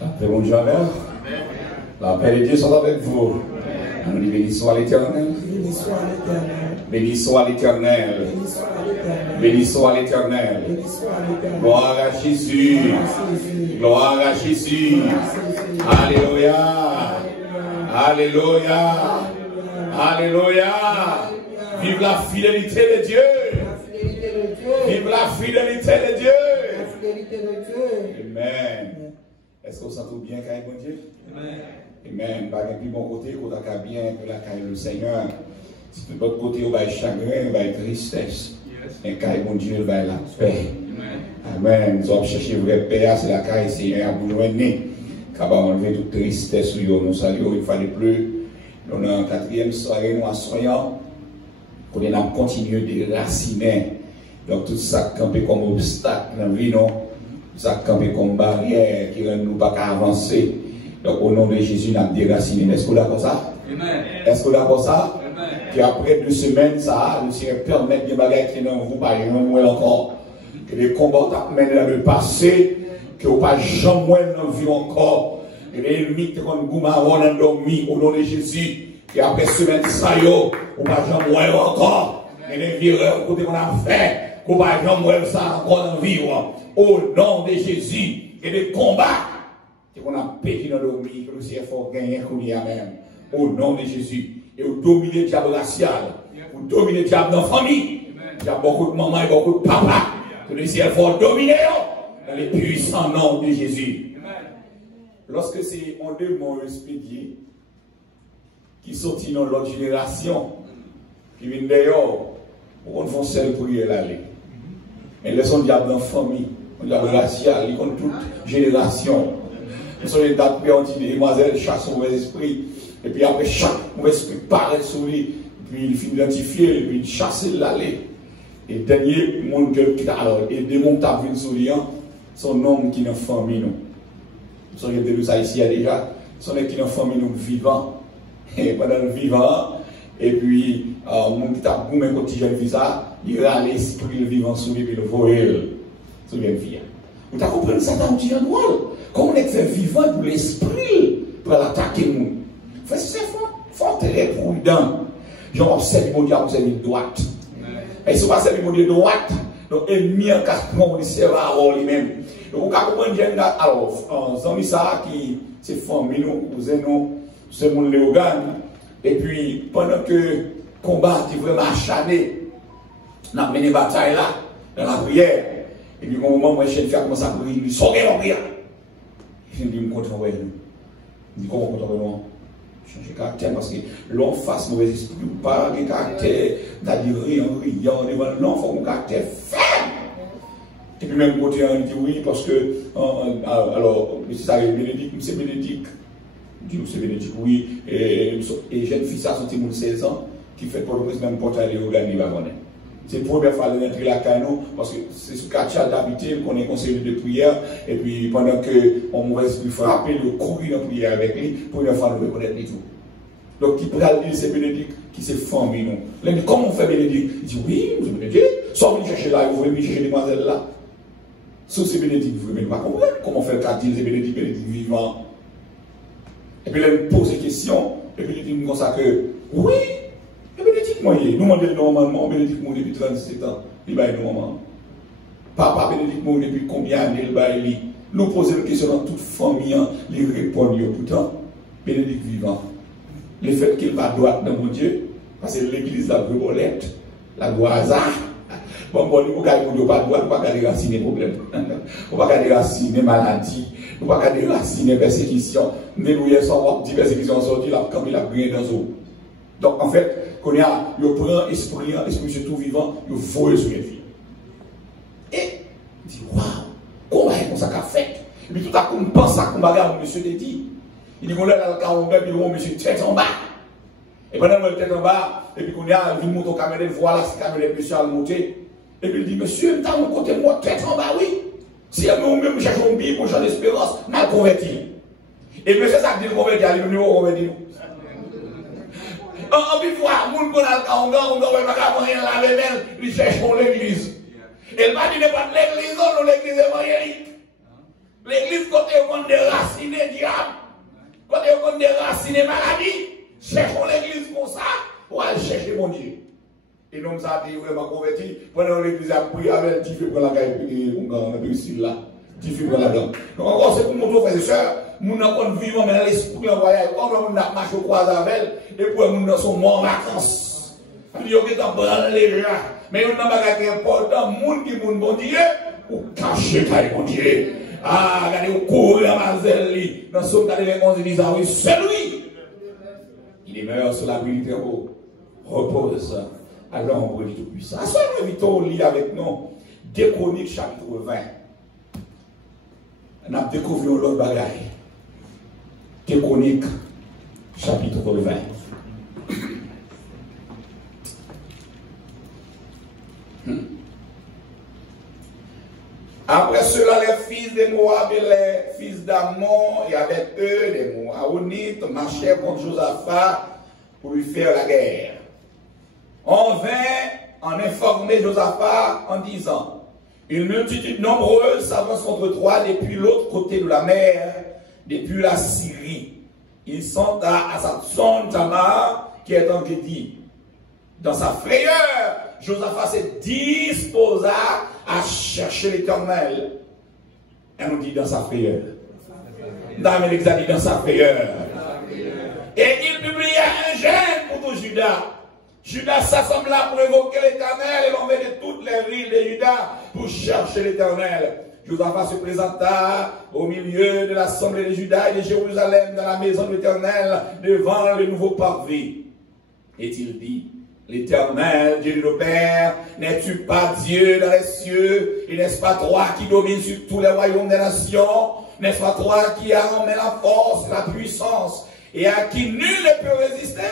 La paix de Dieu avec vous. La paix de Dieu soit avec vous. Nous disons béni soit l'Éternel. Béni soit l'Éternel. Béni soit l'Éternel. Béni soit l'Éternel. Gloire à Jésus. Gloire à Jésus. Alléluia. Alléluia. Alléluia. Vive la fidélité de Dieu. Vive la fidélité de Dieu. Amen. Est-ce qu'on s'entend bien quand bon Dieu? Amen. Par exemple, bon côté, qu'on a bien que la caille le Seigneur. Si de l'autre côté, on va être chagrin, on va être tristesse. Et quand bon Dieu va la paix. Amen. Nous allons chercher vraie paix, c'est la caille Seigneur à besoin de quand on enlever toute tristesse sur nous. Nous saluons, il fallait plus. Nous avons une quatrième soirée, nous soyons. Qu'on a continué de raciner. Donc tout ça campé comme obstacle dans la vie, non? Tout ça campé comme barrière qui ne nous pas avancer. Donc au nom de Jésus, nous avons déraciné. Est-ce que vous d'accord ça? Est-ce que vous d'accord ça? Que après 2 semaines, ça, le Seigneur permet des bagages qui n'ont pas jamais encore. Que les combats mènent dans le passé, que vous pas jamais dans la vie encore. Que les ennemis qui ont endormi au nom de Jésus. Que après semaine, ça y est, vous pas jamais encore. Et les vireurs qu'on a fait, qu'on va jamais ça encore dans la vie. Au nom de Jésus. Et des combats qu'on a pété dans le vie, que le Seigneur faut gagner qu'on y a même. Au nom de Jésus. Et vous dominez le diable racial. Vous dominez le diable dans la famille. Il y a beaucoup de mamans et beaucoup de papas. Que le ciel faut dominer dans les puissants noms de Jésus. Lorsque c'est en 2 mots expédiés qui sortent dans l'autre génération, qui viennent d'ailleurs, on ne fait seul prière l'aller. Mais laissons le diable dans la famille, le diable racial, il compte toute génération. Nous sommes les dates anti demoiselles, chaque mauvais esprit. Et puis après, chaque mauvais esprit paraît sur lui. Puis il finit d'identifier, puis il chasse l'aller. Et dernier monde qui alors, et des mondes qui viennent sur lui, son homme qui est dans la famille. Nous sommes de ça ici déjà. Son homme qui est dans la famille, nous vivants. Et pendant le vivant, et puis, le monde qui a boumé quand il vit ça, il a l'esprit le vivant sur lui, puis le voile. C'est bien vie. Vous avez compris ça dans le noir? Comment on est fait vivant pour l'esprit pour l'attaquer nous? C'est fort très prudent. J'en observe mon diable, observe une droite. Et si on observe mon diable droite, donc ennemi en cas de cerveau lui-même. Donc on comprend alors, sans ça qui c'est famille nous, cousin nous, c'est mon léogane. Et puis pendant que combat est vraiment acharné, on a mené bataille là, dans la prière. Et puis au moment où moi je fais commencer à prier, il dit sortez la prière. Je dis me contre moi. Il dit comment contre moi? Changer caractère parce que l'on fasse mauvais esprit ou pas, un caractère, c'est-à-dire riant, devant l'on, il faut un caractère ferme. Et puis même côté, on dit oui, parce que, alors, ça est Bénédicte, c'est Bénédicte. Je dis c'est Bénédicte, oui, et jeune fille, ça, son petit monde 16 ans, qui fait pour le président de portail au Gagné Vagonais. C'est la première fois d'entrer la canon, parce que c'est ce quartier d'habiter, qu'on est conseiller de prière, et puis pendant que on mauvais esprit frappe, le courir dans la prière avec lui, pour une fois nous reconnaître les tout. Donc, qui peut dire c'est Bénédicte, qui s'est formé, nous. Il dit, comment on fait Bénédicte? Il dit, oui, c'est Bénédicte. Soit vous cherchez là, vous voulez chercher les demoiselles là. Si c'est Bénédicte, vous ne pouvez pas comprendre. Comment faire le quartier, c'est Bénédicte, Bénédicte vivant. Et puis, là, il me pose des questions, et puis il dit, comme ça que, oui. Et Bénédicte, moi, nous demandons normalement, Bénédicte, moi, depuis 37 ans, il va être normalement. Papa Bénédicte, moi, depuis combien d'années, il va être. Nous posons une question dans toute famille, il répond pourtant, Bénédicte vivant. Le fait qu'il va droit dans mon Dieu, parce que l'église, la rebolette, la hasard. Bon, nous ne pouvons pas droit, nous ne pouvons pas déraciner les problèmes. Nous ne pouvons pas déraciner les maladies, nous ne pouvons pas déraciner les persécutions. Mais nous, hier soir, 10 persécutions sorties, là, comme il a brillé dans l'eau. Donc, en fait, quand il prend l'esprit, l'esprit tout vivant, il voit sur les filles. Et, il dit, waouh, comment est-ce que ça a fait? Et puis tout à coup, on pense à combattre à monsieur l'a dit. Il dit qu'on est dans le carreau, puis on monsieur tête en bas. Et pendant que le tête en bas, et puis qu'on a vu monter au caméra, voilà ce caméra, monsieur a monté. Et puis il dit, monsieur, t'as mon côté, moi, tête en bas, oui. Si on même cherche un billet pour changer d'espérance, on a converti. Et monsieur, ça dit converti, il est venu au converti. En plus, voir, moun qu'on a le carreau, on va pas rien laver, il cherche pour l'église. Et il m'a dit, n'est pas l'église, non, l'église évangélique. L'église, quand on déracine le diable, quand on déracine les maladies, cherchons l'église pour ça, pour aller chercher mon Dieu. Et nous sommes vraiment convertis. Pendant l'église a prié avec petit fils pour la gagne, puis là. Petit fils pour la gagne. Donc encore, c'est pour montrer aux frères et sœurs, nous n'avons pas vivre mais l'esprit en voyage. Comme nous avons marché au croisé avec elle, et puis nous sommes morts en vacances. Puis nous avons prendre les gens. Mais nous n'avons pas important, monde qui est bon Dieu, ou cacher mon Dieu. Ah, regardez, vous courez à Mazel, dans ce cas de l'église, disent, ah oui, c'est lui. Il est meilleur sur la vie, repose à l'ombre du Tout-Puissant. À ce moment-là, nous lit avec nous 2 Chroniques chapitre 20. Nous avons découvert l'autre bagaille. 2 Chroniques chapitre 20. Après cela, les fils de Moab et les fils d'Ammon, et avec eux, les Moabonites, marchaient contre Josaphat pour lui faire la guerre. On vint en informer Josaphat en disant, une multitude nombreuse s'avance contre toi depuis l'autre côté de la mer, depuis la Syrie. Ils sont à Hatzon Tamar, qui est en Gédi. Dans sa frayeur, Josaphat se disposa à chercher l'Éternel. Elle nous dit dans sa frayeur. Dame dit dans sa frayeur. Et il publia un gène pour tout Judas. Judas s'assembla pour évoquer l'Éternel et l'envoyer de toutes les villes de Judas pour chercher l'Éternel. Josaphat se présenta au milieu de l'assemblée de Judas et de Jérusalem dans la maison de l'Éternel devant le nouveau parvis. Et-il dit, l'Éternel, Dieu de nos pères, n'es-tu pas Dieu dans les cieux, et n'est-ce pas toi qui domines sur tous les royaumes des nations, n'est-ce pas toi qui as emmené la force, la puissance, et à qui nul ne peut résister?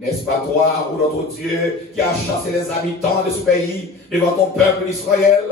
N'est-ce pas toi, ou notre Dieu, qui a chassé les habitants de ce pays devant ton peuple d'Israël,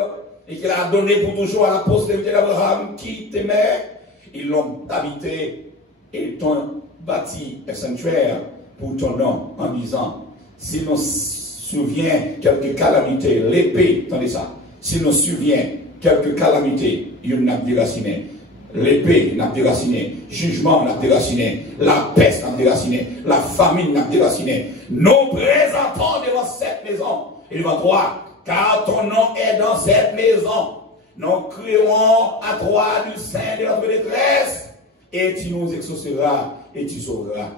et qui l'a donné pour toujours à la postérité d'Abraham qui t'aimait? Ils l'ont habité, et t'ont bâti un sanctuaire pour ton nom, en disant, s'il nous souvient quelque calamité, l'épée, attendez ça, s'il nous souvient quelque calamité, il n'a pas déraciné. L'épée n'a pas déraciné, jugement n'a pas déraciné, la peste n'a pas déraciné, la famine n'a pas déraciné. Nous présentons devant cette maison et devant toi, car ton nom est dans cette maison. Nous crions à toi du sein de notre détresse, et tu nous exauceras et tu sauveras.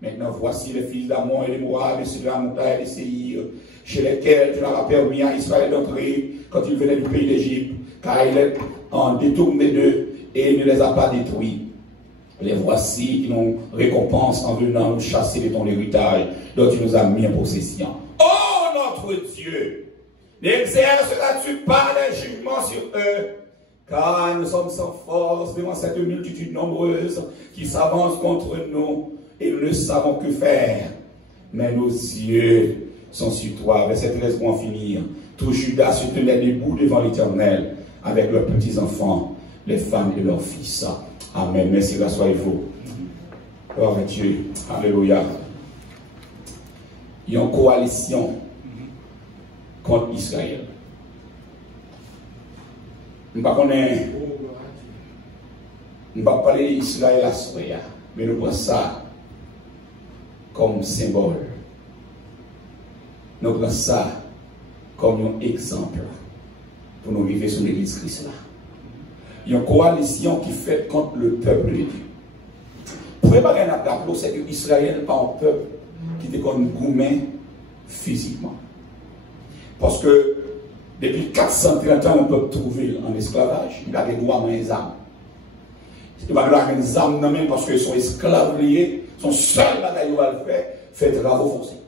Maintenant, voici les fils d'Ammon et les Moab, et ceux de la montagne et des Séhir, chez lesquels tu n'as pas permis à Israël d'entrer quand il venait du pays d'Égypte, car il est en détourné d'eux et il ne les a pas détruits. Les voici qui nous récompensent en venant nous chasser de ton héritage, dont tu nous as mis en possession. Oh notre Dieu, n'exerceras-tu pas les jugements sur eux? Car nous sommes sans force devant cette multitude nombreuse qui s'avance contre nous. Et nous ne savons que faire. Mais nos yeux sont sur toi. Verset 13 pour en finir. Tout Judas se tenait debout devant l'Éternel avec leurs petits-enfants, les femmes et leurs fils. Amen. Merci, rassoyez-vous. Gloire à Dieu. Alléluia. Il y a une coalition contre Israël. Nous ne pas parler d'Israël à Soya, mais nous prenons ça comme symbole. Nous prenons ça comme un exemple pour nous vivre sur l'église Christ là. Il y a une coalition qui fait contre le peuple de Dieu. Pour ne pas gagner un tableau, c'est que Israël n'est pas un peuple qui était comme gourmet physiquement. Parce que depuis 430 ans, on peut trouver en esclavage. Il y a des droits dans les âmes. Il va y avoir des âmes non même parce qu'ils sont esclaves liés. Son seul bagaille va le faire des travaux forcés.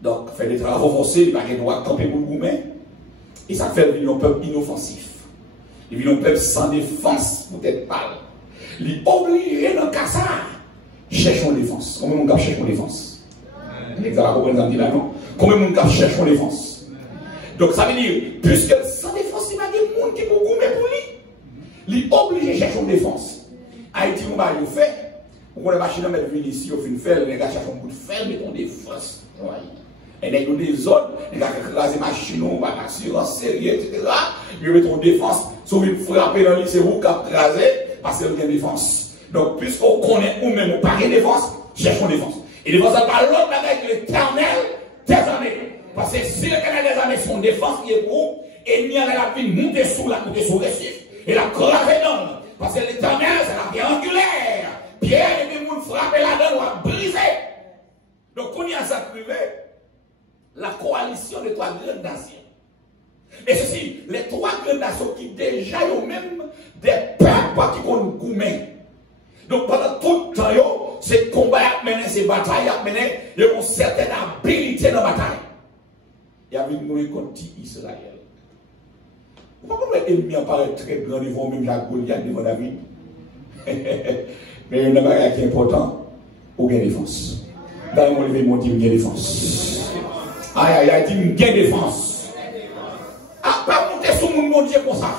Donc, faire des travaux forcés, il va y avoir camper pour le gourmet. Et ça fait un peuple inoffensif. Il vit un peuple sans défense, peut-être pâle. Il est obligé dans le cas ça. Cherchons défense. Comment on cherche défense? Comment on cherche défense? Donc ça veut dire, puisque sans défense, il va y avoir des gens qui vont gourmet pour lui. Il est obligé de chercher une défense. Haïti, on va le faire. On va machine mettre venir ici, on fait une felle, les gars cherchent un coup de fer, mettons des défense. Et les gars des autres, les gars qui écrasent les machines, on va l'assurance sérieux, etc. Ils mettent en défense. Si vous frappez dans lui, c'est vous qui avez crasé, parce que vous avez une défense. Donc, puisqu'on connaît ou même pas de défense, cherchons défense. Et défense, c'est pas l'autre avec l'éternel des années. Parce que si le canal des années sont défense qui est pour, et il y a la vie monter sous la monter sous le récif, et la crasé dans. Parce que l'éternel, c'est la pierre angulaire. Pierre et les gens frappent là-dedans, on va briser. Donc, on y a ça privé, la coalition des trois grandes nations. Et ceci, les trois grandes nations qui déjà ont même des peuples qui ont gourmet. Donc pendant tout le temps, ces combats à mener, ces batailles à mener, ils ont une certaine habilité dans la bataille. Il y a une nouvelle contre Israël. Pourquoi l'ennemi apparaît très grand devant même Jacques Goliath devant David? Mais il y a une chose qui est importante, pour gagner défense. Dans mon levé, mon dit, il y a défense. Aïe, aïe, aïe, il y a défense. Ah, pas monter sur mon Dieu comme ça.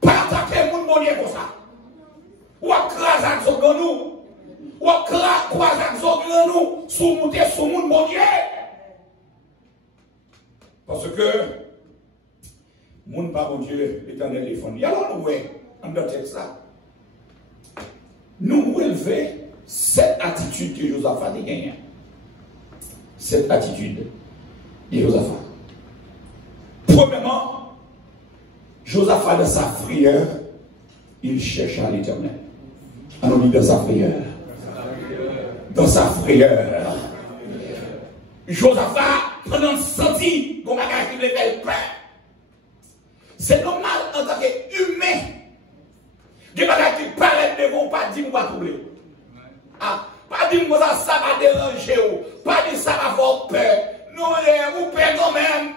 Pas attaquer mon Dieu comme ça. Ou à craser sur nous. Ou à craser sur nous. Sous monter sur mon Dieu. Parce que, mon pas mon Dieu, l'éternel défend. Et alors, nous, en dans le texte là, nous relevons cette attitude que Josaphat a gagnée. Cette attitude de Josaphat. Premièrement, Josaphat dans sa prière, il chercha l'éternel. Alors, il dit dans sa prière. Dans sa prière. Josaphat, pendant senti, comme il voulait faire peur. C'est normal en tant qu'humain. Des bagages qui paraissent devant, pas dire qu'on va troubler. Ah, pas dire que ça va déranger, pas dire que ça va faire peur. Non, vous peur quand même.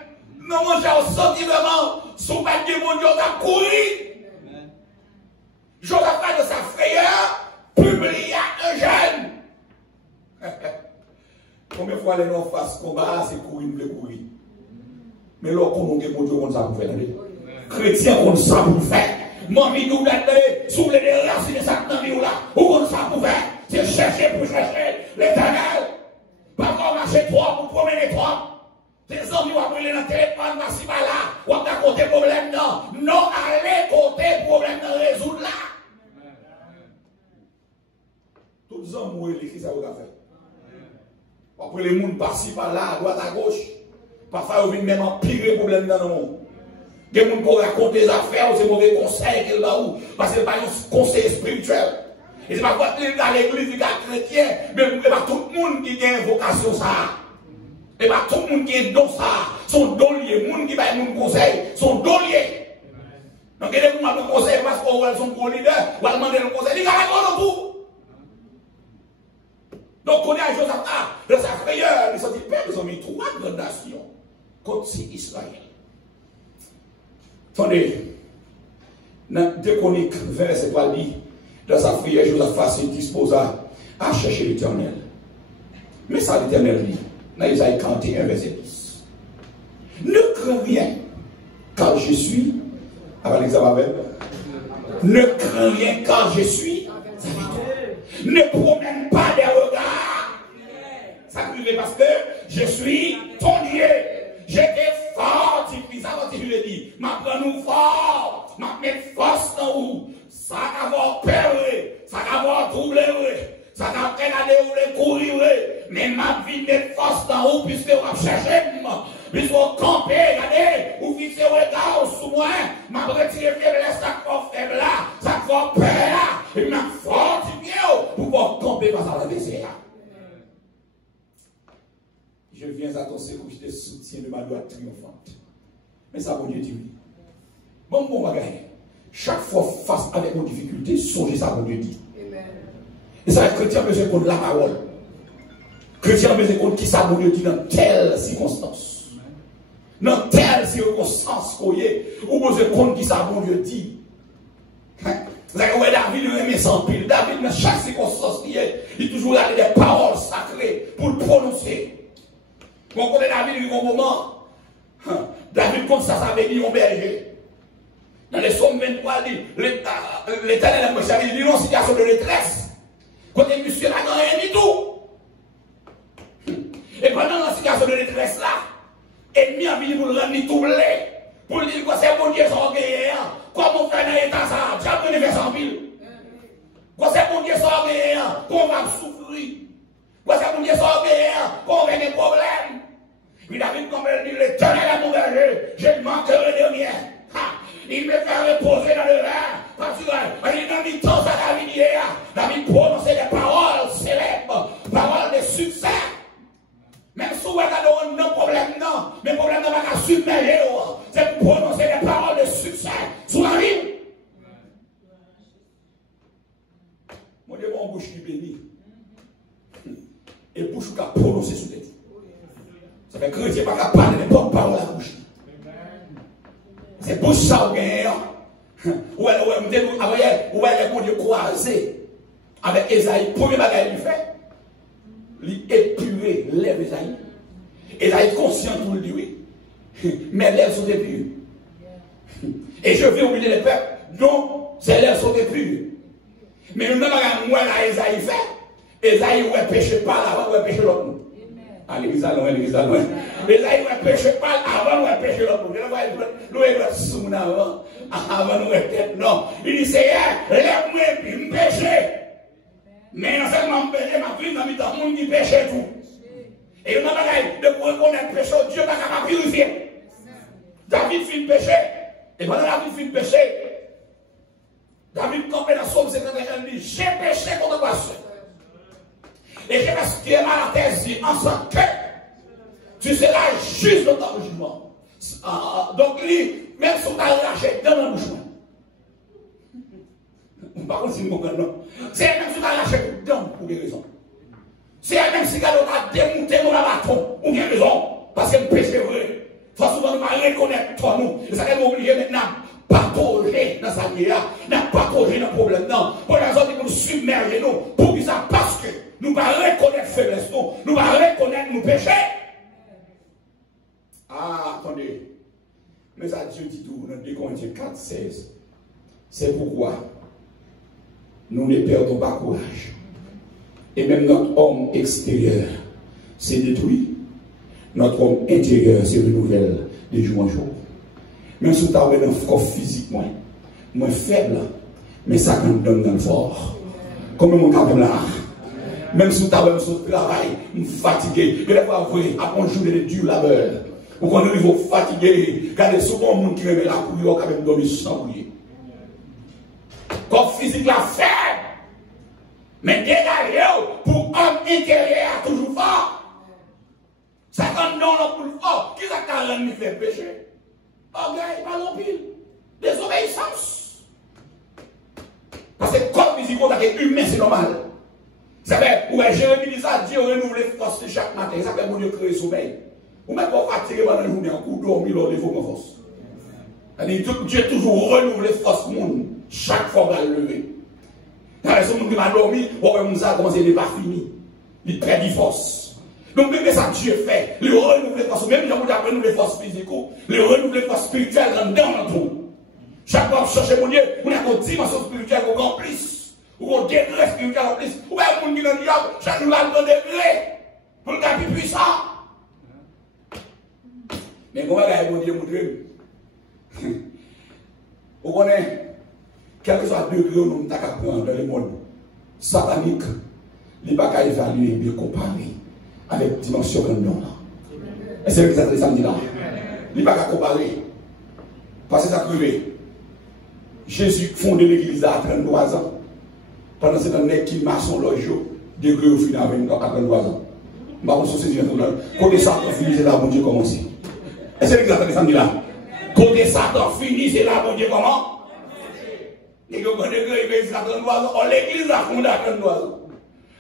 Non, mon cher, sentiment, sous pas dire mon Dieu, a couru. Josaphat de sa frayeur, publia un jeune. Combien de fois les gens fassent combat, c'est courir, nous voulons courir. Mais là, comment on dit mon Dieu, on ça pour faire? Chrétien, on ça pour faire. Mamie, nous l'avons sous les racines de Satan, là, où on ça pour faire? C'est chercher pour chercher l'éternel. Pas comme marcher toi pour promener toi. C'est les hommes qui vont brûler dans le téléphone, si pas là, ou à côté problème, non. Non, allez côté problème, non, résoudre là. Tous les hommes où ils ça vous a fait. Après les gens passent par là, à droite, à gauche. Parfois, ils viennent même empirer problème dans le monde. Des gens qui racontent des affaires, c'est mauvais conseil qu'il a où. Parce que ce n'est pas un conseil spirituel. Et ce n'est pas quoi dans l'église du chrétien, mais ce n'est pas tout le monde qui a une vocation ça. Et pas tout le monde qui est dans ça. Sont doliers. Les gens qui ont un conseil sont doliers. Donc, il y a des gens qui ont un conseil parce qu'ils sont gros leaders. Ou à demander le conseil. Ils ont tout. Donc, on est à Josaphat, dans sa prière, ils ont dit, Père, ils ont mis trois grandes nations contre Israël. Attendez, dans 2 Chroniques 20, c'est pas dit, dans sa prière, Josaphat se disposa à chercher l'éternel. Mais ça, l'éternel dit, dans Isaïe 41, verset 10. Ne crains rien, car je suis, avec l'examen, ne crains rien, car je suis. Ne promène pas des regards. Ça veut parce que je suis ton Dieu. Je t'ai fortifié. Ça va, tu lui dis. M'apprends-nous fort. M'apprends force dans où. Ça va avoir peur. Ça va avoir troublé. Ça va apprendre à dérouler, courir. Mais ma vie met force dans où, puisque on va chercher. Puisque on campe, regardez. Ou fixer le regard sous moi. Ma retiré faiblesse, ça va faible là. Ça va peur là. Et m'a fortifié pour pouvoir camper face à la BCA. Je viens à ton secours, je te soutiens de ma droite triomphante. Mais ça, mon Dieu dit oui. Bon, bagage. Chaque fois face avec nos difficultés, songez ça, mon Dieu dit. Et ça, chrétien besoin de la parole. Chrétien besoin de qui ça, mon Dieu dit dans telle circonstance. Dans telle circonstance, ou besoin de qui ça, mon Dieu dit. Vous avez vu David aimait sans pile. David, dans chaque circonstance, il toujours a des paroles sacrées pour le prononcer. Quand on connaît David, il y a un moment, David, comme ça veut dire un berger. Dans les Psaumes 23, l'Éternel a moché, il dit en situation de détresse. Quand il monsieur n'a rien du tout. Et pendant la situation de détresse là, l'ennemi a venu pour le rendre troublé. Pour dire que c'est bon Dieu sans gagner, comment faire dans l'état ça, tu as besoin de faire 100 000. Quand c'est bon Dieu sans gagner, qu'on va souffrir. Quand c'est bon Dieu sans gagner, qu'on va des problèmes. Puis David, comme elle dit, l'Éternel est mon berger, je ne manquerai de rien. Il me fait reposer dans le vin. Parce que dans le temps, ça David prononçait des paroles célèbres, paroles de succès. Même si vous avez un problème, non, mais le problème n'est pas submerger, c'est pour prononcer des paroles de succès sur la vie. Mon Dieu, mon bouche qui bénit. Et bouche qui a prononcé sur tes vies. Ça fait que chrétien pas capable de parler de bonnes paroles à la bouche. C'est bouche ça ou bien. Ou elle est croisé avec Esaïe. Premier bagage qu'il fait. Il épuré lèvres Esaïe. Esaïe est conscient pour le dire. Mes lèvres sont épurées. Et je vais oublier les peuples dont ces lèvres sont épurées. Mais nous n'avons pas là Esaïe fait. Esaïe ou est péché par là, ou est péché l'autre. À l'église à loin, l'église à loin. Esaïe ou est péché par là, avant ou est péché l'autre. Nous sommes sous avant. Avant nous être non. Il dit Seigneur, lève-moi et puis me péché. Mais non seulement me péché, ma vie dans le temps, monde qui péché tout. Et on a bagaille de reconnaître le péché, Dieu va capable de purifier. David fit péché. Et pendant David fit péché, David campait dans Somme 51, il dit j'ai péché contre toi seul. Et j'ai resté mal à tes yeux en sorte que tu seras juste dans ton jugement. Donc lui, même si on t'a lâché dans le bouche. Par contre, c'est une bonne non. C'est même si on t'a lâché dedans pour des raisons. C'est même si on t'a démonté dans la bâton pour des raisons. Parce que le péché est vrai. Il faut souvent nous reconnaître toi nous. Et ça nous obligé maintenant patauger dans sa vie, n'a patauger dans le problème. Non. Pour les autres, nous submerger nous. Pour ça, parce que nous ne pas reconnaître faiblesse, nous ne pas reconnaître nos péchés. Ah, attendez. Mais ça Dieu dit tout dans 2 Corinthiens 4, 16. C'est pourquoi nous ne perdons pas courage. Et même notre homme extérieur s'est détruit. Notre homme intérieur se renouvelle de jour en jour. Même si tu as un corps physique moins faible, mais ça quand donne dans le fort. Comme mon cas là. Même si tu as un travail fatigué, il faut avouer après une journée de dur labeur. Ou quand nous sommes fatigués, regardez souvent les gens qui remet la couille, quand même dormir sans couiller. Corps physique la faible, mais dégagé pour homme intérieur toujours fort. Ça quand dans le plus fort, qui ça quand l'ennemi fait péché? Orgueil, pas l'empile, désobéissance. Parce que corps physique, humain, c'est normal. Ça fait, ouais, Jérémie dit ça, Dieu renouvelle les forces chaque matin. Ça fait, mon Dieu crée le sommeil. Ou même pour fatiguer pendant la journée, un coup dormir, l'autre, il faut qu'on force. Dieu toujours renouvelle les forces monde chaque fois qu'on va le lever. Quand les gens qui m'ont dormi, on va ça commencer, il n'est pas fini. Il perd des forces. Donc, même ça, Dieu fait, il renouvelle les forces, même si on a renouvelé les forces physiques, il renouvelle les forces spirituelles dans tout. Chaque fois que vous cherchez mon Dieu, on a une dimension spirituelle qu'on remplisse, ou un degré spirituel remplisse, ou bien on dit dans le diable, chaque jour, on a un degré pour le cas plus puissant. Mais comment est-ce que mon Dieu montrer? Vous connaissez, quel que soit le degré où nous avons dans le monde satanique, il n'est pas qu'à évaluer et bien comparer avec la dimension que nous avons. Et c'est ce que ça samedi là. Il n'est pas qu'à comparer. Parce que ça crevé. Jésus fondé l'église à 33 ans. Pendant cette année qui marche son logio, degré au final à 33 ans. Je ne sais pas si côté Satan fini, c'est là bon Dieu commence. Et c'est l'exact samedi là. Côté Satan fini, c'est là bon Dieu comment? Et que bon degré, à 33 ans, l'église a fondé à 33 ans.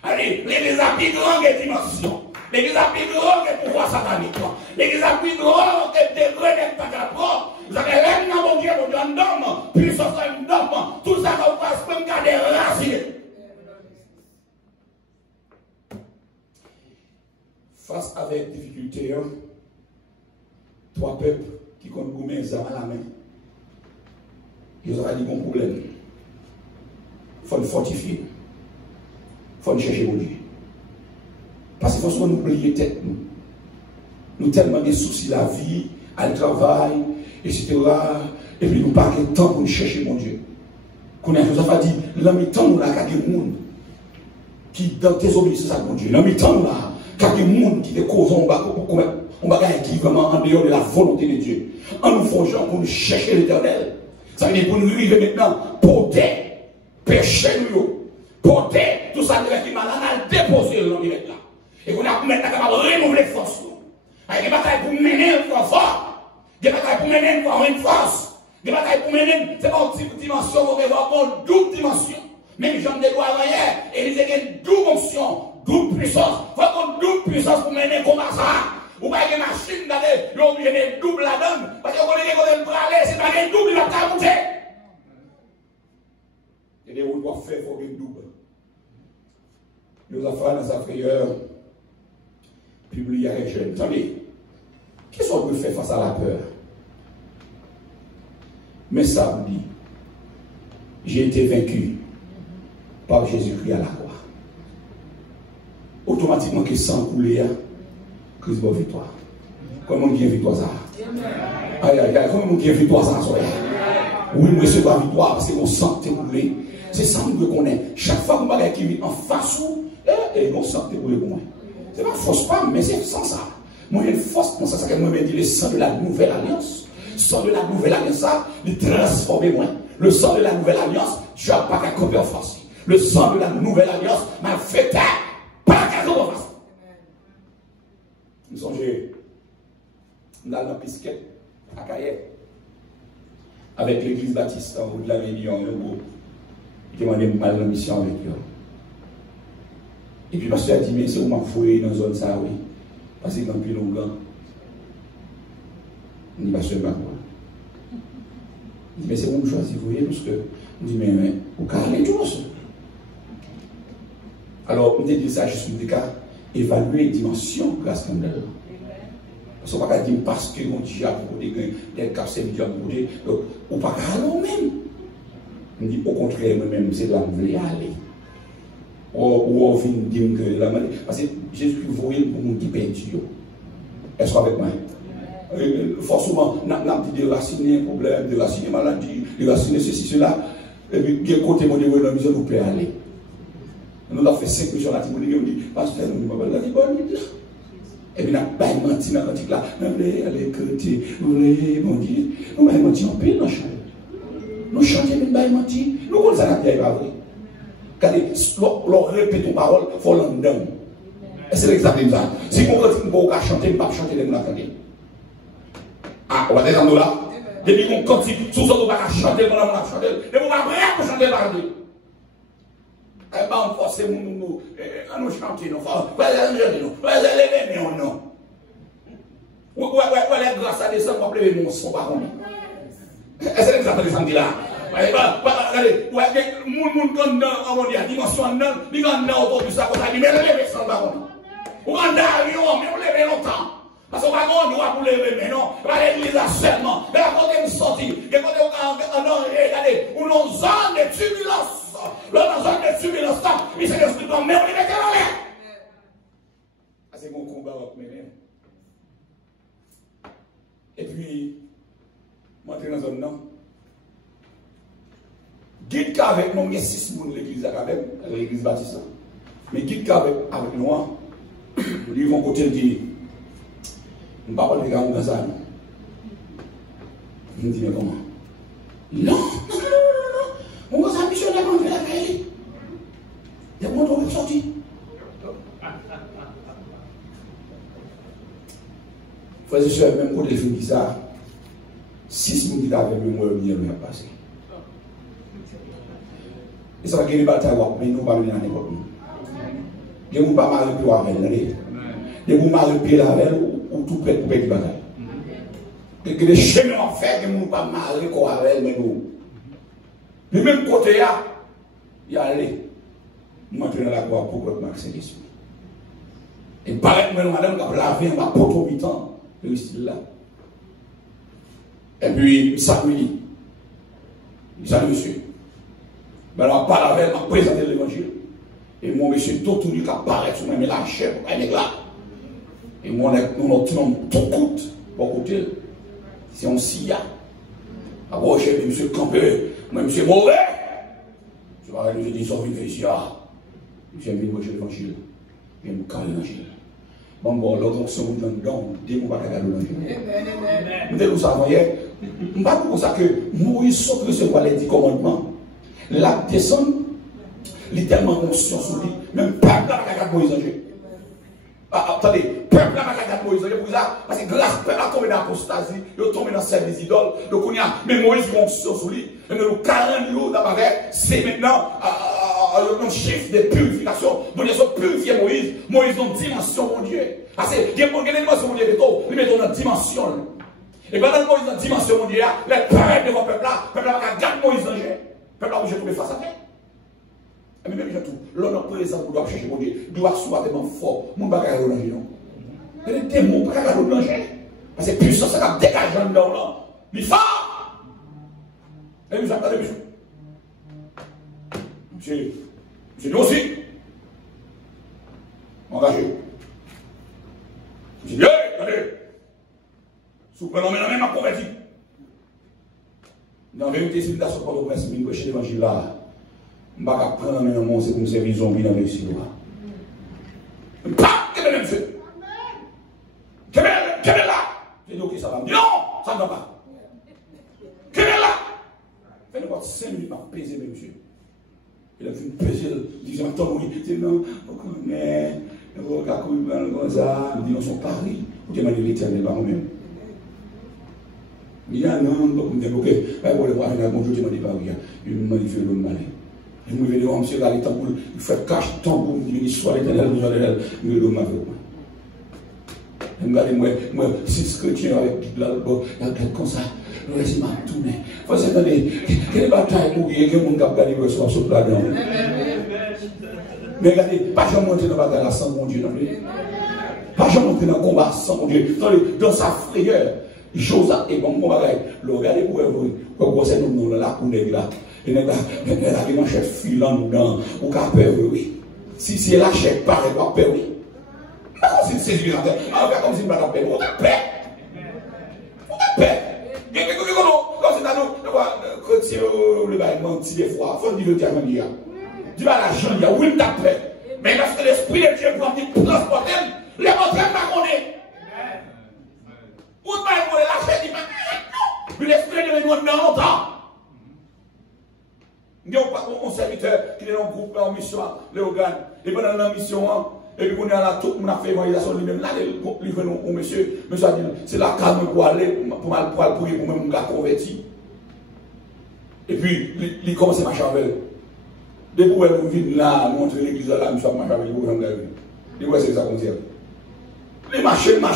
Allez, l'église a plus grande que dimension. L'église a plus grande que pouvoir satanique. L'église a plus grande que degré d'être pas capable. Vous avez l'air dans mon Dieu, un homme, puissance d'un homme, tout ça qu'on passe, même garder racines. Face avec difficulté, 3 peuples qui comptent gourmet les armes à la main. Ils auraient dit bon problème. Il faut le fortifier. Il faut le chercher mon Dieu. Parce qu'il faut souvent nous oublier tête nous. Nous tellement des soucis la vie, à travail, etc. Et puis nous pas de temps pour nous chercher mon Dieu. Qu'on a dit, l'homme temps nous là, il y a des gens qui dans tes obéissances à mon Dieu. L'homme temps nous là, il y a des gens qui te causent on va qui vraiment en dehors de la volonté de Dieu. En nous forgeant pour nous chercher l'éternel. Ça veut dire pour nous arriver maintenant, porter, pécher nous, porter tout ça qui m'a déposé le nom direct là. Et qu'on a maintenant capable de renouveler les forces. Avec des batailles pour mener une fort, des batailles pour mener une force, des batailles pour mener, c'est pas une dimension, on va avoir une double dimension. Même Jean de Gloire hier, et il y a une double onction, double puissance. Il faut qu'on double puissance pour mener comme ça. Ou pas une machine d'aller, il y a une double la donne, parce qu'on est qu'on est aller, c'est pas une double, il va pas monter. Et des routes doivent faire pour une double. Nous avons fait dans sa frayeur, publié avec jeunes. Attendez, qu'est-ce qu'on peut faire face à la peur? Mais ça vous dit, j'ai été vaincu par Jésus-Christ à la croix. Automatiquement, que sang coulé, Christ va victoire. Comment on dit victoire ça? Aïe, aïe, aïe, comment on dit victoire ça? Oui, nous recevons la victoire parce que mon sang est coulé. C'est ça que nous connaissons. Chaque fois qu'on va qui vit en face, et mon sang est coulé pour moi. Ce n'est pas fausse pas, mais c'est sans ça. Moi, j'ai une force pour ça, c'est que moi, je dis le sang de la nouvelle alliance. Le sang de la nouvelle alliance, ça, il transforme moi. Le sang de la nouvelle alliance, tu n'as pas qu'à couper en face. Le sang de la nouvelle alliance m'a fait taire, pas qu'à couper en face. Nous songez, dans la pisquette, à Cayenne, avec l'église baptiste, en haut de la Réunion, il demandait de parler de la mission avec eux. Et puis, le pasteur a dit, mais c'est où m'a fouillé dans la zone ça, oui. Parce que dans le plus longtemps, il dit, pasteur, pas quoi. Il dit, mais c'est où me choisir, vous voyez, parce que, il dit, mais, vous carrez tous. Alors, on dit ça, je suis dit, évaluer les dimensions grâce à nous. Parce qu'on ne peut pas dire, parce que mon Dieu a proposé des capsés, Dieu a proposé, donc, on ne peut pas aller même. On dit, au contraire, moi-même, c'est là où je voulais aller. Ou on vient dire que la maladie. Parce que Jésus voyait pour nous qui perd Dieu. Est-ce qu'avec moi? Forcément, on a dit déraciner un problème, déraciner maladie, déraciner ceci, cela. Et puis, quel côté mon Dieu, la mission nous peut aller. Nous avons fait 5 missions là, on dit, pasteur, nous ne pouvons pas aller bonne. Et puis, nous avons pas menti dans l'article là. Nous voulons aller côté, nous voulons, mon Dieu, nous avons menti en pile dans le chant. Nous chantons, nous avons menti. Nous avons ça, nous avons pas. Quand on répète une parole, il faut l'entendre. Et c'est exactement ça. Si on continue pas chanter, on ne peut pas chanter les mots. Ah, on va descendre là. Depuis qu'on continue, sous ça, on va chanter, on va chanter. Et on va vraiment chanter par lui. Eh bien, on force nous à nous chanter, nous force. Ouais, les amis, non. Ouais, grâce à des gens, on va pleurer mon son par contre. Et c'est exactement ça là. Regardez, moun kon dans on dit dimension nan, li gan nan autobus ça comme ça, mais lever sans baron. Ou gan d'avion, mais on lever longtemps. Parce qu'on va on doit pour lever mais non, pas l'église seulement. Mais la côté me sorti, que côté on non regardez, ou non zone de turbulence. Dans zone de turbulence là, il s'est esprit comme mais on les met en l'air. C'est mon combat avec mes. Et puis monter dans zone non. Guide qu'avec nous, il y a 6 personnes de l'église avec l'église baptiste. Mais guide qu'avec nous, ils vont côté dire, nous ne parlons pas de gars dans ça. Je me dis, mais comment? Non. On va s'amuser sur la main de la caille. Il y a mon tour qui est sorti. Frères et sœurs, même quand ils disent ça, 6 personnes qui avec nous, moi, ils vont passer. Et ça va gagner des batailles, mais nous ne pouvons pas venir à n'importe où. Nous ne pouvons pas marrer plus avec elle. Nous ne pouvons pas marrer plus avec elle ou tout près pour perdre la bataille. Il y a des chemins en fait que nous ne pouvons pas marrer avec elle, mais nous. Mais même côté, il y a aller. Nous entrons dans la croix pour que Marc Saint-Esprit. Et pareil, madame, quand la vie, on va pas trop temps, le style là. Et puis, samedi, salut monsieur. Mais alors, par la veille, m'a présenté l'évangile. Et mon monsieur, tout le monde qui apparaît sur moi, la chair, elle est là. Et moi, nous avons tout coûte, pour côté. C'est un silla. Après, j'ai monsieur campé, moi, monsieur mauvais. Je vais aller dire, sauf une ici. J'aime bien manger l'évangile. J'aime carrer l'évangile. Bon, l'autre, c'est un dedans, dès qu'on va regarder l'évangile. Vous vous savez, je ne sais pas pour ça que Moïse saute recevoir les 10 commandements. L'acte descend, littéralement conscient sur lui. Même peuple n'a pas regardé Moïse. Attendez, peuple n'a pas regardé Moïse. Pour ça, parce que grâce peuple a tombé dans l'apostasie, il a tombé dans celle des idoles. Donc on y a, mais Moïse conscient sur lui. Et nous 40 jours d'appareil, c'est maintenant un chiffre de purification. Donc ils ont purifié Moïse. Moïse dans une dimension, mon Dieu. Parce que il y a une dimension, mon Dieu, il met dans une dimension. Et pendant Moïse dans une dimension, mon Dieu, les peuple devant le peuple là, le peuple là va garder Moïse en jeu. Le peuple là, j'ai trouvé face à terre. Mais même tout, l'homme présent pour doit chercher mon Dieu, doit soit tellement fort, mon bagage au danger. Et les démons, bagage au danger. Parce que puissance, ça va dégager en dedans là. Il est fort. Et vous attendez, monsieur. Monsieur, nous aussi. Engagé. Monsieur, allez. Si vous prenez la même à convertir. Dans la vérité, si vous avez pas de presse, vous chez l'évangile là. Je ne vais pas prendre un moment, c'est comme servir zombie dans le ciel. Pas que le même feu. Quel est là? J'ai dit, ok, ça va. Non, ça ne va pas. Quel est là? Faites-nous pas 5 minutes pour peser, monsieur. Il a fait une peser, disant, attends, oui, il dit, non, on connaît, on regarde comme ça. Il dit, non, son pari. Vous demandez l'éternel par vous-même. Il dit, non, vous me dites, ok, vous le voir, bonjour, je demande pas, il me manifeste l'homme malin. Je me vais dire, monsieur, là, il fait cache tambour, il soit l'éternel, nous allons le l'homme avec moi. Moi, si chrétien avec la comme ça, le reste m'a tourné. Faut se demander, quelle bataille pour gagner que mon cap gagner recevoir ce plat dedans. Mais regardez, pas jamais monter dans la bataille sans mon Dieu non plus. Pas jamais monter dans le combat sans mon Dieu. Dans sa frayeur, chose et bon bagaille. Le regardez pour vous c'est nous là pour les là. Et là, il y a un chef filant dedans, ou qu'à peur, oui. Si c'est la chef pareil, ou qu'à peur, oui. Mais comme si c'est une comme si c'est pas peur, ou qu'à peur. Ou qu'à peur. Comme si c'est le bail menti des fois, il faut dire le diamant. Dis pas la jambe, oui, il t'a peur. Mais parce que l'esprit de Dieu prend des transporter, les montrer pas qu'on est. Ou pas pour la chef, il dit non. Mais l'esprit de Dieu dans longtemps. Il y a un serviteur qui est dans un groupe en mission, Léogan. Et pendant la mission, et puis on a fait l'évangélisation lui-même. Là, il veut nous, monsieur a dit, c'est la calme pour aller, pour aller prier pour même un gars converti. Et puis, il commence à marcher avec. Dès que vous venez là, montrer l'église là, monsieur a marché avec vous, vous avez vu. Et vous, c'est ça qu'on dit. Les marchés dans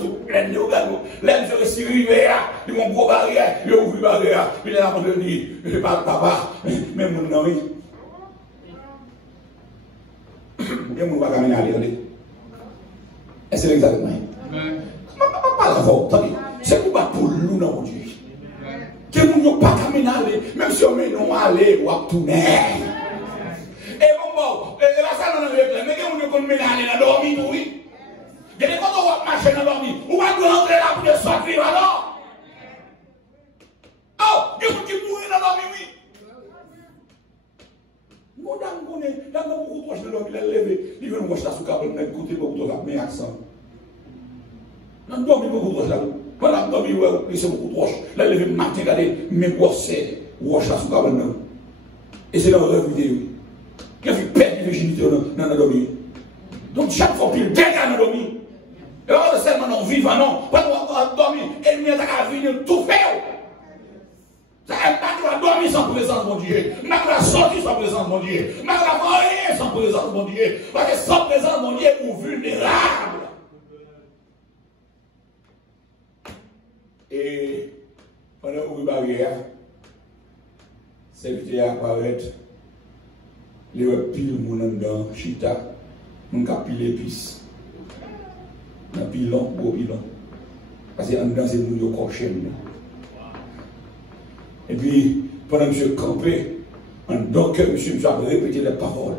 tout plein de regardez. Les gens qui arrivent, ils ont un gros barrière, ils ont ouvert la barrière, puis ils ont dit, je parle papa, mais mon nom, oui. Et mon va caminer à aller. Et c'est exactement. Pas la voix, attendez. C'est pour nous, non, mon Dieu. Que nous ne pas caminer à aller, même si on met nous à aller ou à tourner. Et bon, et la salle dans le réclame, mais que nous ne pouvons pas aller dans dormir, oui. Il y a des fois qu'on va marcher dans l'ordi, ou va nous rentrer là pour de sortir alors. Oh, il y a des gens qui mourent dans l'ordi, oui. Mon dame, on est dans beaucoup de proches de l'ordi, il est levé. Il veut nous voir là sous le câble, il est côté beaucoup de mais accent. Dans l'ordi, beaucoup de proches là. Voilà, dans l'ordi, il est beaucoup de proches. Là, il est levé matin, regardez, mais brossé, watch là sous le câble. Et c'est dans le rêve vidéo. Il a fait perdre la virginité dans l'ordi. Donc, chaque fois qu'il dégage dans l'ordi, et on seulement non vivant, non. Pas de dormir. Et nous avons venir tout faire. Ça n'a pas dormir sans présence, mon Dieu. N'a pas sortir sans présence, mon Dieu. N'a pas rien sans présence, mon Dieu. Parce que sans présence, mon Dieu, est vulnérable. Et pendant que vous barrière, c'est que apparaître. Les pile mon dedans, chita, mon capille épice. Un bilan, beau bilan. Parce que en dedans, c'est nous qui chaîne. Et puis, pendant que je campé, en dedans que monsieur a répété les paroles.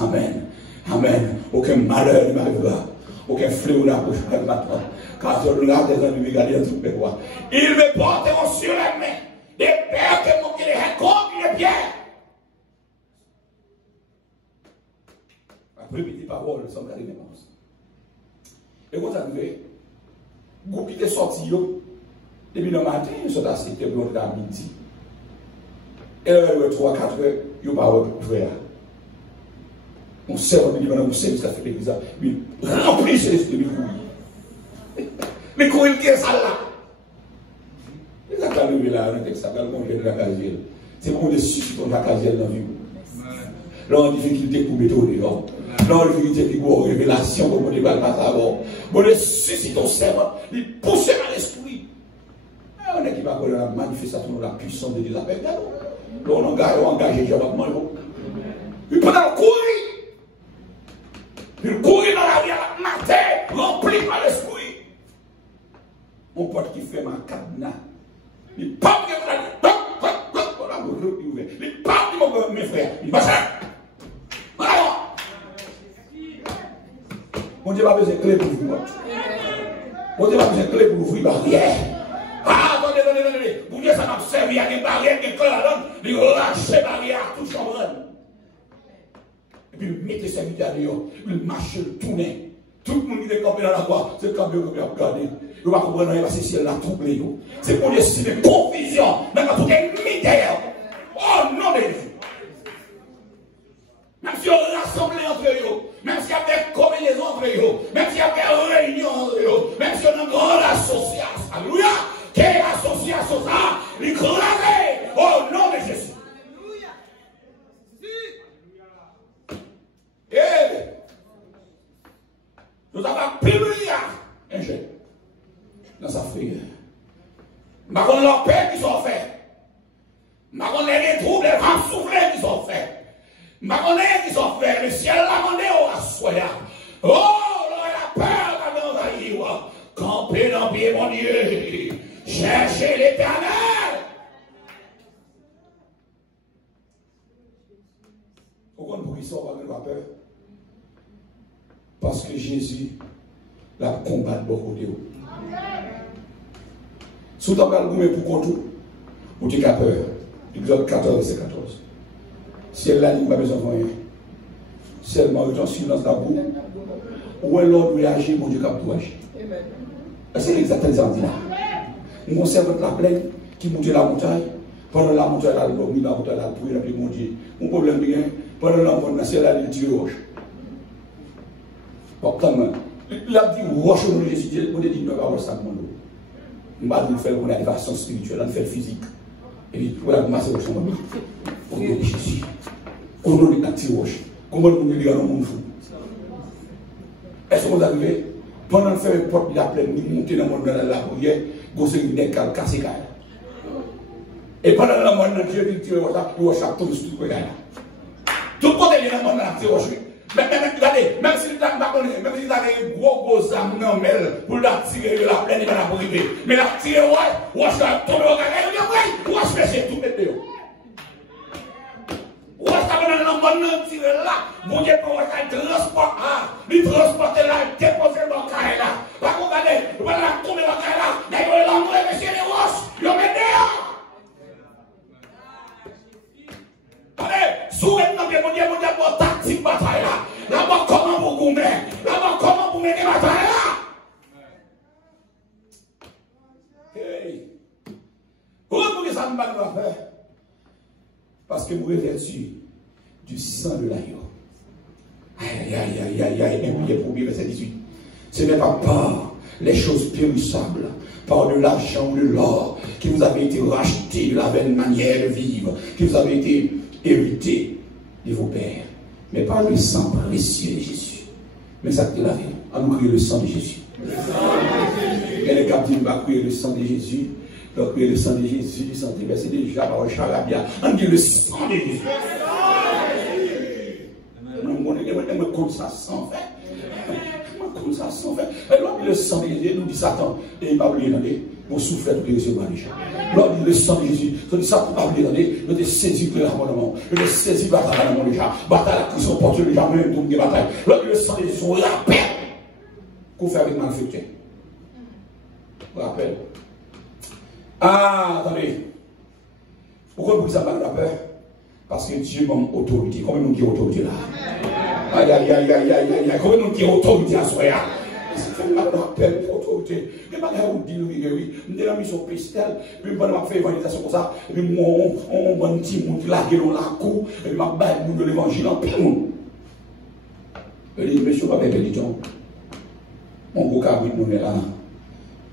Amen. Amen. Aucun malheur ne m'arrivera. Aucun fléau n'approchera de ma part. car je regarde des amis, regarder tout le monde. Ils me porteront sur la main des pères que mon Dieu est comme une pierre. Après, petite parole, ça me arrive. Et quand ça arrive, vous qui êtes sortis, depuis le matin, ils sont assis, ils sont à midi. Et là, 3-4 heures, ils ne sont pas ouverts. On sait, on dit, on sait, ça fait l'église, mais remplissez l'esprit de couilles. Mais couilles, qu'est-ce que ça là? Les actes arrivés là, on a ça, on a la casier. C'est pour des suscitons de la casier dans la vie. Là, on a difficulté pour mettre au dehors. Là, on a difficulté pour révélation, comme on dit, pas savoir. Bon, les suscitons servent, ils poussent dans l'esprit. On est qui va connaître la manifestation de la puissance de Dieu. Là, on engage les gens, ils peuvent courir. Ils courent dans la vie à la matin, remplis par l'esprit. Mon pote qui fait ma cadenas, il parle de la vie, il parle de mes frères, il va ça. Alors, mon Dieu va besoin de clé pour vous. Mon Dieu va besoin de clé pour ouvrir la barrière. Ah, attendez. Pour Dieu, ça m'a servi à des barrières, des clés là-dedans, il lâche les barrières, tout chambre. Et puis il mettait ses serviteurs dehors, il marchait, il tournait. Tout le monde qui est campé dans la voie, c'est le campé qui a regardé. Il va comprendre, il va se ciel là, troublé. C'est pour décider de confusion, même quand tout est mis derrière. Oh non, de Jésus. Même si on rassemblait entre eux, même s'il y avait combinaison entre eux, même s'il y avait réunion entre eux, même si on a une grande association, alléluia, quelle association ça, l'écrasé, au nom de Jésus. Et nous avons plus un jeune dans sa prière. Nous avons leur paix qui sont faits. Nous avons les troubles, les ransoufflés qui sont faits. Nous avons les qui sont faits. Le ciel l'a demandé au assoya. Oh, la peur va nous envahir. Campez dans le pied, mon Dieu. Cherchez l'Éternel. Pourquoi nous ne pouvons pas peur? Parce que Jésus l'a combattu beaucoup de vous. Si vous avez pour contour, vous avez peur. Exode 14, verset 14. Si elle n'a pas besoin de rien, seulement en silence d'abord, où est l'ordre de réagir, mon Dieu, comme tout agir. C'est exactement ça dit là. Nous observons la plaine qui monte la montagne. Pendant la montagne, la montagne, la prière, la prière, mon Dieu. Mon problème bien, pendant la montagne, c'est là, il tire roche. Bon, comme il a dit roche au nom de Jésus, on a dit, ne va pas ça, mon Dieu. On va nous faire une élévation spirituelle, on fait physique. Et puis, voilà, on va se retrouver. Au nom de Jésus. Au nom de la roche. Comment nous nous dans le monde fou? Est-ce que vous arrivez? Pendant le faire une porte de la plaine, nous montons dans le monde de la prière, vous avez une décale cassée. Et pendant le monde de Dieu, il tire au chapeau de tout le monde. Tout le monde est dans le monde de la roche. Même si vous avez un gros âme dans le pour la tirer de la plaine, il va la priver. Mais la tirer, ouais, ça tombe au carré, ouais, ça fait tout mettre dehors. Ouais, ça va dans le monde tirer là, mon Dieu, pour transporter, transporter là, déposer dans le carré là. Par contre, regardez, voilà, tomber dans le carré là, d'ailleurs, l'homme, monsieur les roches, il met dehors. Allez, souvenez-vous, mon Dieu, pour tactique bataille là. Là-bas, comment vous goûtez? Là-bas, comment vous mettez bataille là? Hey! Pourquoi que ça ne va pas faire? Parce que vous revêtez du sang de l'agneau. Aïe, aïe, aïe, aïe, aïe, mais pour verset 18. Ce n'est pas par les choses périssables, par de l'argent ou de l'or, qui vous avez été racheté de la vaine manière de vivre, qui vous avez été hérité de vos pères, mais par le sang précieux de Jésus. Mais ça que la vie, à nous crier le sang de Jésus. Et les captifs vont crier le sang de Jésus. Donc, crier le sang de Jésus, c'est déjà par le charabia. On dit le sang de Jésus. On compte ça sans fait. On compte ça sans fait. Et l'autre, le sang de Jésus, nous dit Satan, et il m'a oublié, mon souffle tout est recevoir déjà. L'autre, le sang de Jésus, nous dit ça pour pas oublier, nous avons saisi pour l'amendement, nous avons saisi pour l'amendement déjà. Bataille qui sont portées déjà, même pour une bataille. L'autre, le sang de Jésus, on l'appelle qu'on fait avec malfecté. Rappel. Ah, attendez. Pourquoi vous ça pas la peur? Parce que Dieu m'a autorité. Combien nous qui autorité là? Aïe, aïe, aïe, aïe, aïe, aïe. Combien nous qui autorité à soi? C'est fait mal rappel pour autorité. Mais pas là où dit oui, oui. Nous sommes dans la mission spéciale. Puis nous avons fait évangélisation comme ça. Et puis on va un petit monde qui l'a dans la cour. Et puis on va de l'évangile en plein monde. Je dis, monsieur, pas de religion. Mon gros cabrit nous est là.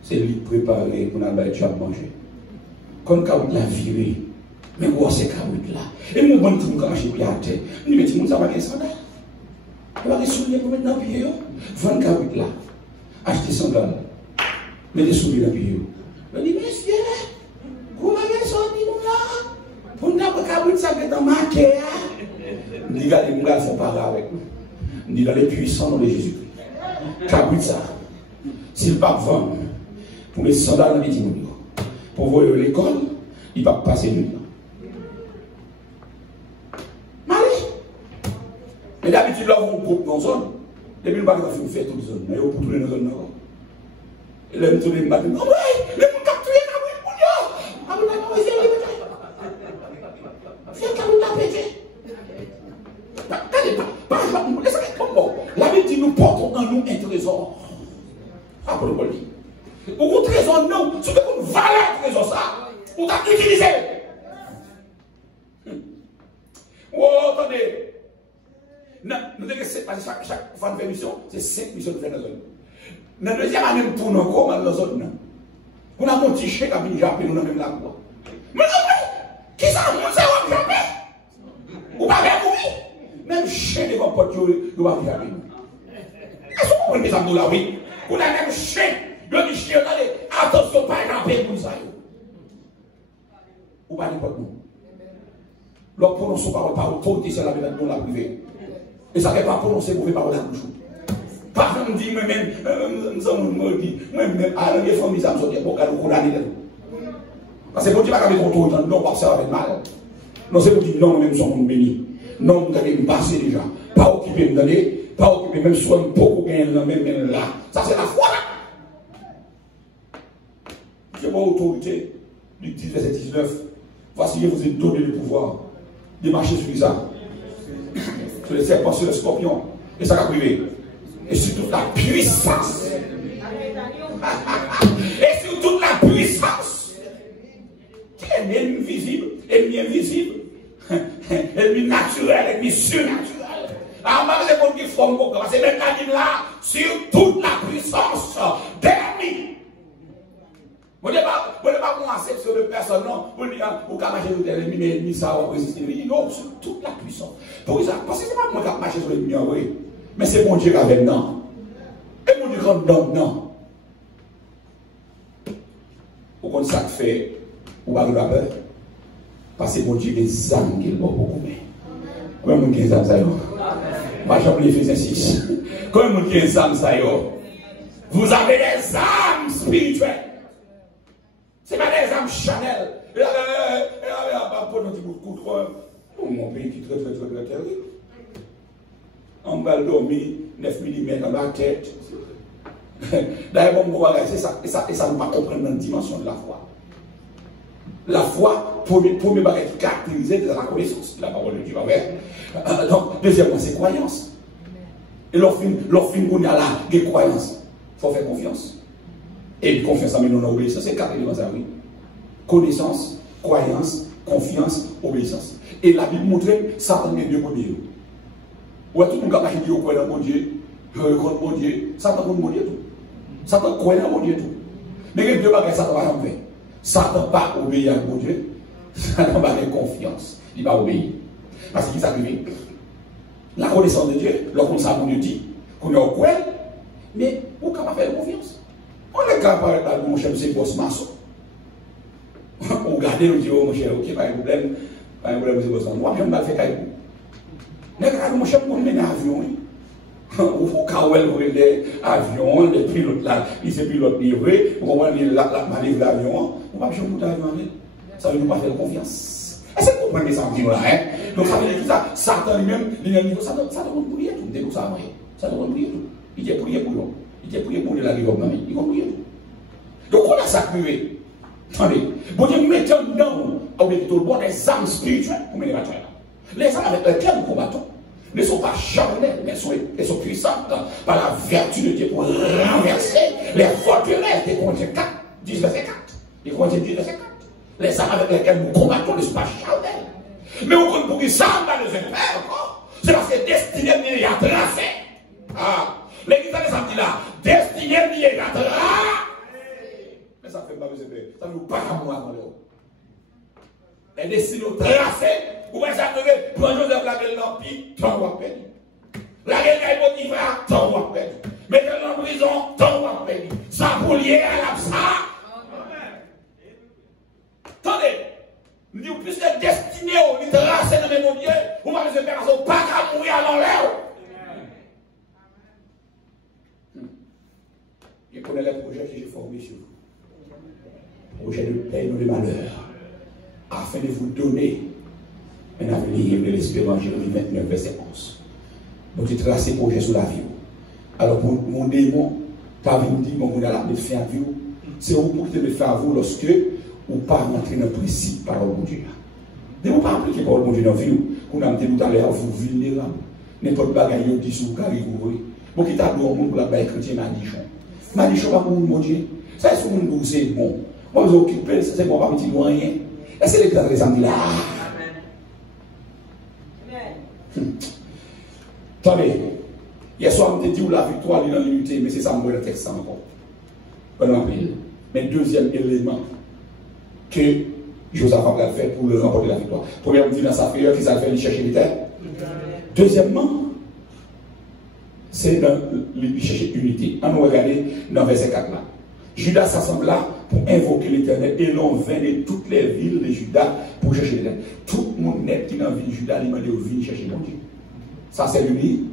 C'est lui préparé pour nous faire manger. Quand le cabrit l'a viré. Mais où c'est cabrit là? Et mon bon petit nous cache bien à terre. Nous mettons ça avec un sandal. Il va souliers pour mettre dans le pied. 20 cabrit là. Acheter sandal. Mettez souliers dans le pied. Je dis, monsieur, vous m'avez sorti nous là? Pour nous faire cabrit ça qui est dans ma terre. Je dis, regardez, mon gars, il faut parler avec nous. Je dis, dans les puissants nom de Jésus-Christ. Cabrit ça. S'il pas vendre pour les sandales dans les petits pour voir l'école, il va passer nuit. Mais d'habitude, là, on groupe dans la zone. Depuis le bac, on fait toute la zone. Mais on peut tourner dans la zone. Et là, on tourne le matin. Oh, oui, les gens capturés, on la Bible nous portons en nous un trésor. Après le dit. Pour un trésor, non. Si vous avez une valeur trésor, ça, vous avez utilisé. Oh, attendez. Nous devons chaque fois de mission, c'est 5 missions de faire dans la zone. Dans la deuxième année, nous tournons encore dans la zone. Nous avons un petit chèque à venir japper, nous avons même la voie. Mais non, qui ça, nous savons japper? Ou pas faire oui? Même chien devant porte, nous va japper. Est-ce que vous comprenez mes amis là, oui? Vous avez même chien, vous avez chien, allez, attention, pas japper pour ça. Ou pas n'importe où. Leur prononce parole par autorité, c'est la méthode de la privée. Et ça ne fait pas prononcer mauvais paroles à la bouche. Par exemple, on dit, moi-même, moi-même, à la famille, ça me sortit, bon, quand on condamne. Parce que bon Dieu va garder trop de temps, non, pas ça avec mal. Non, c'est pour dire, non, même son monde béni. Non, vous allez me passer déjà. Pas occuper, vous allez, pas occuper, même soit un peu gagner même là. Ça, c'est la foi. C'est mon autorité, du 10, verset 19. Voici, je vous ai donné le pouvoir de marcher sur ça. Sur les serpents, sur les scorpions. Et ça va priver. Et sur toute la puissance. Et sur toute la puissance. Qui est ennemi visible, ennemi invisible, ennemi naturel, ennemi surnaturel. Alors, même les gens qui font beaucoup, c'est même là, sur toute la puissance de l'ennemi. Vous ne pouvez pas commencer sur le personne, non. Vous dites, vous pouvez marcher sur l'ennemi, mais l'ennemi, ça va résister. Non, sur toute la puissance. Pour ça, parce que ce n'est pas moi qui vais marcher sur l'ennemi, oui. Mais c'est mon Dieu qui avait non. Et mon Dieu qui donne non. Vous comprenez ça que fait, ou pas de la peur. Parce que mon Dieu, les âmes qu'il va beaucoup aimer. Comment mon Dieu, les âmes, ça y est. Moi, j'ai oublié Ephésiens 6. Comment mon Dieu, les âmes, ça y est. Vous avez des âmes spirituelles. Ce n'est pas des âmes Chanel. Et là, pour notre coup de mon pays qui est très terrible. On va dormir 9 mm dans la tête. D'ailleurs, c'est ça, et ça ne va pas comprendre dans la dimension de la foi. La foi, premier bagage qui caractérise de la connaissance de la parole de Dieu. Donc, deuxièmement, c'est croyance. Et l'offre qu'on a là, des croyances. Il faut faire confiance. Et confiance à non obéissance, c'est 4 éléments à oui. Connaissance, croyance, confiance, obéissance. Et la Bible montre ça dans les deux premiers. Ouais, tout le monde a dit au croit dans mon Dieu, contre mon Dieu, Satan contre mon Dieu tout. Satan croit dans mon Dieu tout. Mais les deux bagages, Satan va faire. Satan pas obéir à mon Dieu, Satan va avoir confiance, il va obéir. Parce qu'il s'arrive. La connaissance de Dieu, lorsqu'on sait mon Dieu dit, qu'on est au coin, mais on ne peut pas faire confiance. On est capable de mon cher, c'est boss maçon. On regarde, on dit, oh mon cher, ok, pas de problème, c'est boss maçon. Moi, je ne vais pas faire caillou. Mais quand mon cher, on met un avion, au cas où elle voit les avions, les pilotes là, ils se pilotent livrés, on va la manœuvre d'avion, on va changer d'avion, ça ne veut pas faire confiance. Est-ce que vous comprenez ça là, hein? Donc ça veut dire que ça, Satan lui-même, ça doit prier tout, dès que ça doit prier tout. Il est prié pour nous. Il est prié pour la guérison, il comprend tout. Donc on a sacré. Attendez, bon Dieu mettez dedans, on met tout le bon des âmes spirituelles pour mener la bataille. Les âmes avec lesquelles nous combattons ne sont pas charnelles, mais elles sont puissantes par la vertu de Dieu pour renverser les forteresses des Corinthiens 4, 10 verset 4. Les Corinthiens 10 verset 4. Les âmes avec lesquelles nous combattons ne sont pas charnelles. Mais on compte pour qui ça va les faire encore. C'est parce que destiné n'y est à tracé. Ah, l'église de samedi là, destiné n'y est à tracé. Mais ça fait pas besoin de ça nous pas à moi. Les destinées tracées. Vous pouvez s'arrêter, prendre Joseph la gueule dans le pied, tant ou à peine. La gueule est Potiphar, tant ou à peine. Mettez-le en prison, tant ou à peine. Ça pour lier à l'absa. Attendez, nous disons plus que destiné, on est tracé dans mes Dieu, vous ne pouvez pas qu'à mourir à l'envers. Je connais les projets que j'ai formés sur vous. Projet de paix et de malheur, afin de vous donner un avenir de l'espérance, Jérémie 29, verset 11. Donc, tu traces ces projets sur la vie. Alors, pour mon démon, tu as dit, bon, on a la de faire à vous. C'est vous pour te le faire à vous lorsque vous pas rentrer dans le principe par le bon Dieu. Ne vous pas appliquer par le bon Dieu dans la vie. On a dit tout à l'heure, vous vulnérable. N'importe quoi, il y a sous carré, vous voyez. Bon, qui t'a dit au monde pour la baie chrétien, Madichon. Madichon, pas pour mon Dieu. Ça, c'est mon Dieu, c'est bon. Moi, vous occupez, c'est bon, pas petit moyen. Et c'est l'église de samedi là. Attendez, hier soir, on me dit où la victoire est dans l'unité, mais c'est ça, moi, le texte encore. Mais deuxième élément que Josaphat a fait pour le remporter la victoire. Premièrement, on dit dans sa prière qu'il a fait, il chercher les terres. Deuxièmement, c'est dans il chercher l'unité. On va regarder dans verset 4 là. Judas s'assembla pour invoquer l'Éternel et l'on vint de toutes les villes de Judas pour chercher l'Éternel. Tout le monde net qui est dans la ville de Judas, il m'a dit au ville chercher mon Dieu. Ça c'est l'unité.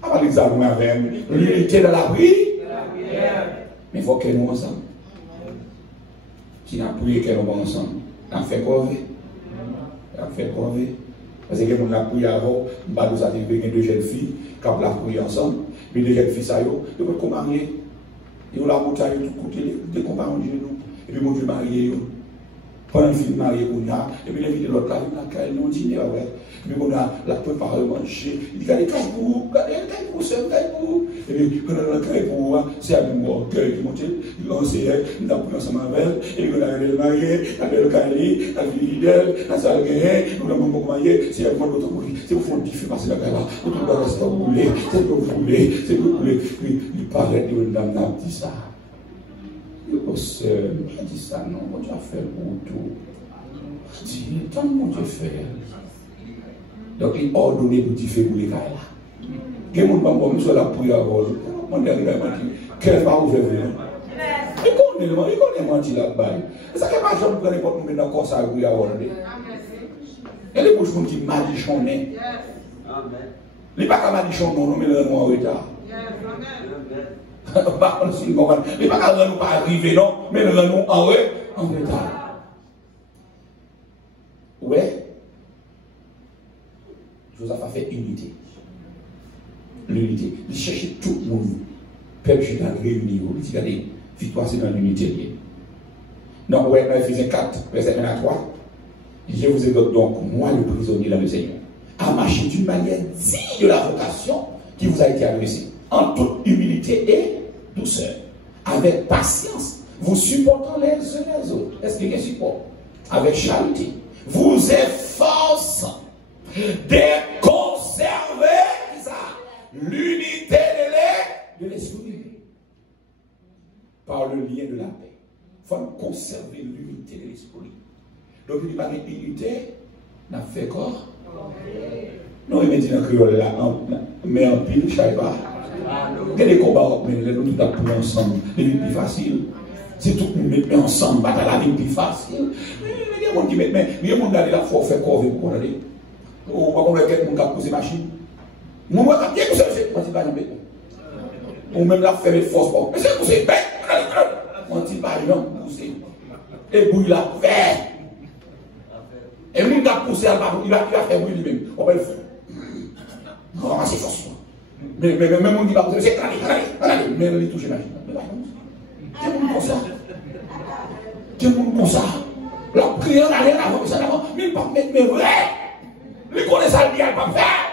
Avant l'examen avec l'unité dans la prière. Mais il faut qu'elle nous ensemble. Si nous prions qu'elle nous ensemble, on fait quoi? On fait quoi? Parce que nous avons prié avant, nous avons deux jeunes filles qui ont prié ensemble. Mais les jeunes filles, ça y est, ils peuvent se marier. Ils ont la bouteille de tout côté, des compagnons de nous. Et puis, mon Dieu, marié. Pendant le film marié, on a, et puis, l'invité de l'autre là, il a dîné, ouais. Et puis, on a la préparé manger. Il dit, regardez, caille pour vous, regardez, caille pour vous, caille pour vous. Et puis, quand on a la caille pour vous, c'est à nous, cœur qui monte, il lance, il a pris ensemble avec elle, et puis, on a le marié, le caille, la vie fidèle, la salle guerre, on a mon marié, c'est à moi l'autre mourir. C'est pour faire un petit passer la caille là, tout le monde reste rouler, c'est pour vous rouler, c'est pour vous rouler. Puis, il parlait de dame, n'a dit ça. Il dit ça, non, mon Dieu a fait pour tout. Il dit, tant mon Dieu fait. Donc, il a ordonné pour dire, pour les gars là. Il y a des gens qui sont là pour y avoir. On dit, quel va ouvrir il connaît menti là-bas. C'est ça qui est pas jeune pour n'importe où dans le corps ça pour y avoir. Et les bouches qui malichon né. Il n'est pas qu'à malichon non, mais le nom en retard. Il n'est pas qu'à nous pas arriver non, mais le nom en retard. Ouais. Josaphat a fait unité. L'unité. Il cherchait tout le monde. Peuple juif a réuni. Il dit, regardez, victoire c'est dans l'unité. Donc, ouais, dans Ephésiens 4, verset 1 à 3. Je vous exhorte donc, moi le prisonnier dans le Seigneur, à marcher d'une manière digne de la vocation qui vous a été adressée, en toute humilité et douceur, avec patience, vous supportant les uns les autres. Est-ce qu'il y a un support? Avec charité, vous efforçant de conserver l'unité de l'esprit par le lien de la paix. Il faut conserver l'unité de l'esprit. Donc, il n'y a pas d'unité, n'a fait quoi? Non, il m'a dit dans le créole là, mais en pile, je ne sais pas. Il y a des combats, mais nous tout pour ensemble, c'est plus facile. C'est tout le monde met ensemble, battre la vie plus facile. Il y a des gens qui mettent, mais il y a des gens qui ont la foi faire quoi pour qu'on aille. Ou pas qu'on ait quelqu'un qui a poussé machine. Moi, je suis poussé, je suis pas jamais. Ou même la faire de force. Mais c'est poussé, on dit pas, non, poussé. Et bouille la fait. Et lui qui a poussé, il va faire bruit lui-même. On va le faire. Non, c'est force. Mais même on dit pas pousser, c'est allez, mais il touche la machine. Quel monde comme ça? Quel monde comme ça? La prière n'a rien à voir avec ça d'avant. Mais il ne pas mettre mes vrais. Il connaît ça, il ne pas faire.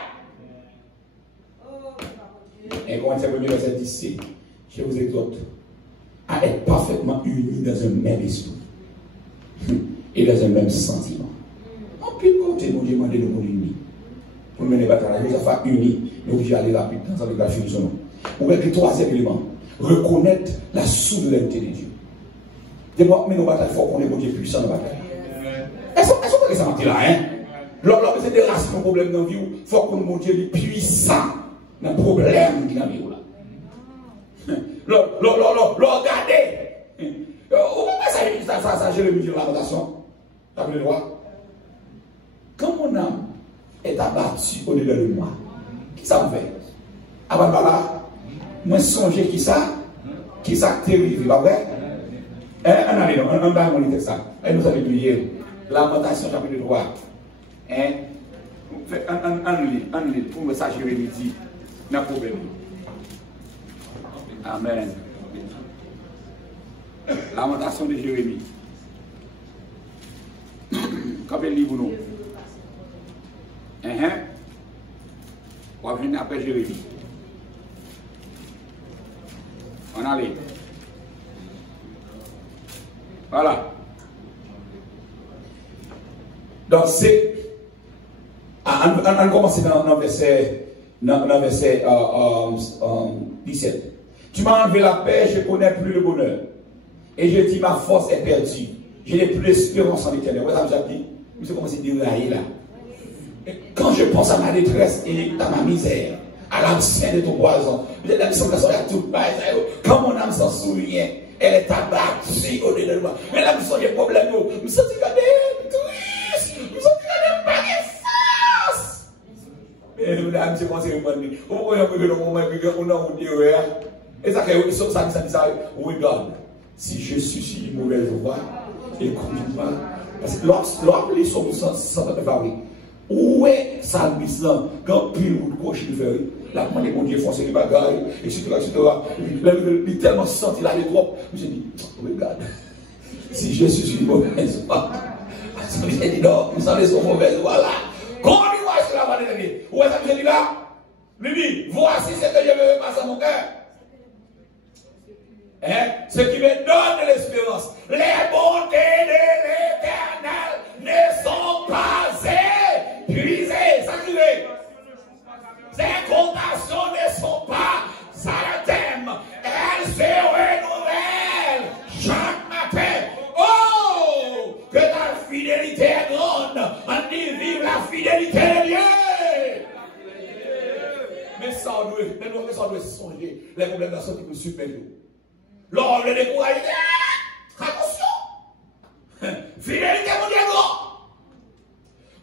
Et Corinthiens 1er verset 10, je vous exhorte à être parfaitement unis dans un même esprit et dans un même sentiment. En plus, côté, nous demandons de nous unir. Pour mener la bataille, nous avons unis. Nous devons aller rapidement dans la finir son nom. On va le troisième élément, reconnaître la souveraineté de Dieu. D'abord, mais nos batailles, il faut qu'on ait bon Dieu puissant dans la bataille. Est-ce que ça m'a là, hein? Lorsque c'est des racismes, problèmes dans la vie, il faut qu'on ait bon Dieu puissant dans le problème qui est dans la vie. Regardez. Ça, Jérémie dit la lamentation. T'as vu le droit? Quand mon âme est abattue au-delà de moi, qui ça me fait? Avant de là, moi songer qui ça terrible, pas vrai? On va moniter ça. Et nous avons lu lamentation chapitre 3. Un lit, pour me ça Jérémie dit, n'a pas problème. Amen. Lamentation de Jérémie. Quand elle lit pour nous. On va venir après Jérémie. On allait. Voilà. Donc c'est. On commence dans verset 17. Tu m'as enlevé la paix, je ne connais plus le bonheur. Et je dis ma force est perdue. Je n'ai plus d'espérance en l'éternel. Vous avez déjà dit? Je sais comment c'est déraillé là. Quand je pense à ma détresse et à ma misère, à l'ancien de ton poison, j'ai l'impression que ça a tout bas. Quand mon âme s'en souvient, elle est abattue au-delà de moi. Mais là, je sens des problèmes. Je me sens triste. Je me sens pas de force. Et là, je pense que c'est un moment. On a et ça dit ça. Regarde, si je suis sur une mauvaise voie, écoute-moi. Parce que lorsque les sommes sont préparées, où est ça mission quand pile ou de coche de faire la demande mon Dieu foncer les bagages etc. Il est tellement senti là les trop. Je me dis regarde si je suis sur une mauvaise voie, j'ai dit non vous savez sur mauvaise voie là. Comment il voit sur la voie de Dieu? Où est-ce que je dis là? Lui dit voici ce que je veux passer à mon cœur. Ce qui me donne de l'espérance. Les bontés de l'Éternel ne sont pas épuisées. Sacré. Ces compassions ne sont pas sans thème. Elles se renouvellent chaque matin. Oh, que ta fidélité est grande. On dit vive la fidélité de Dieu. Mais ça doit songer les problèmes de la santé qui nous submergent. L'homme le décourage, attention! Fidélité, mon Dieu, non!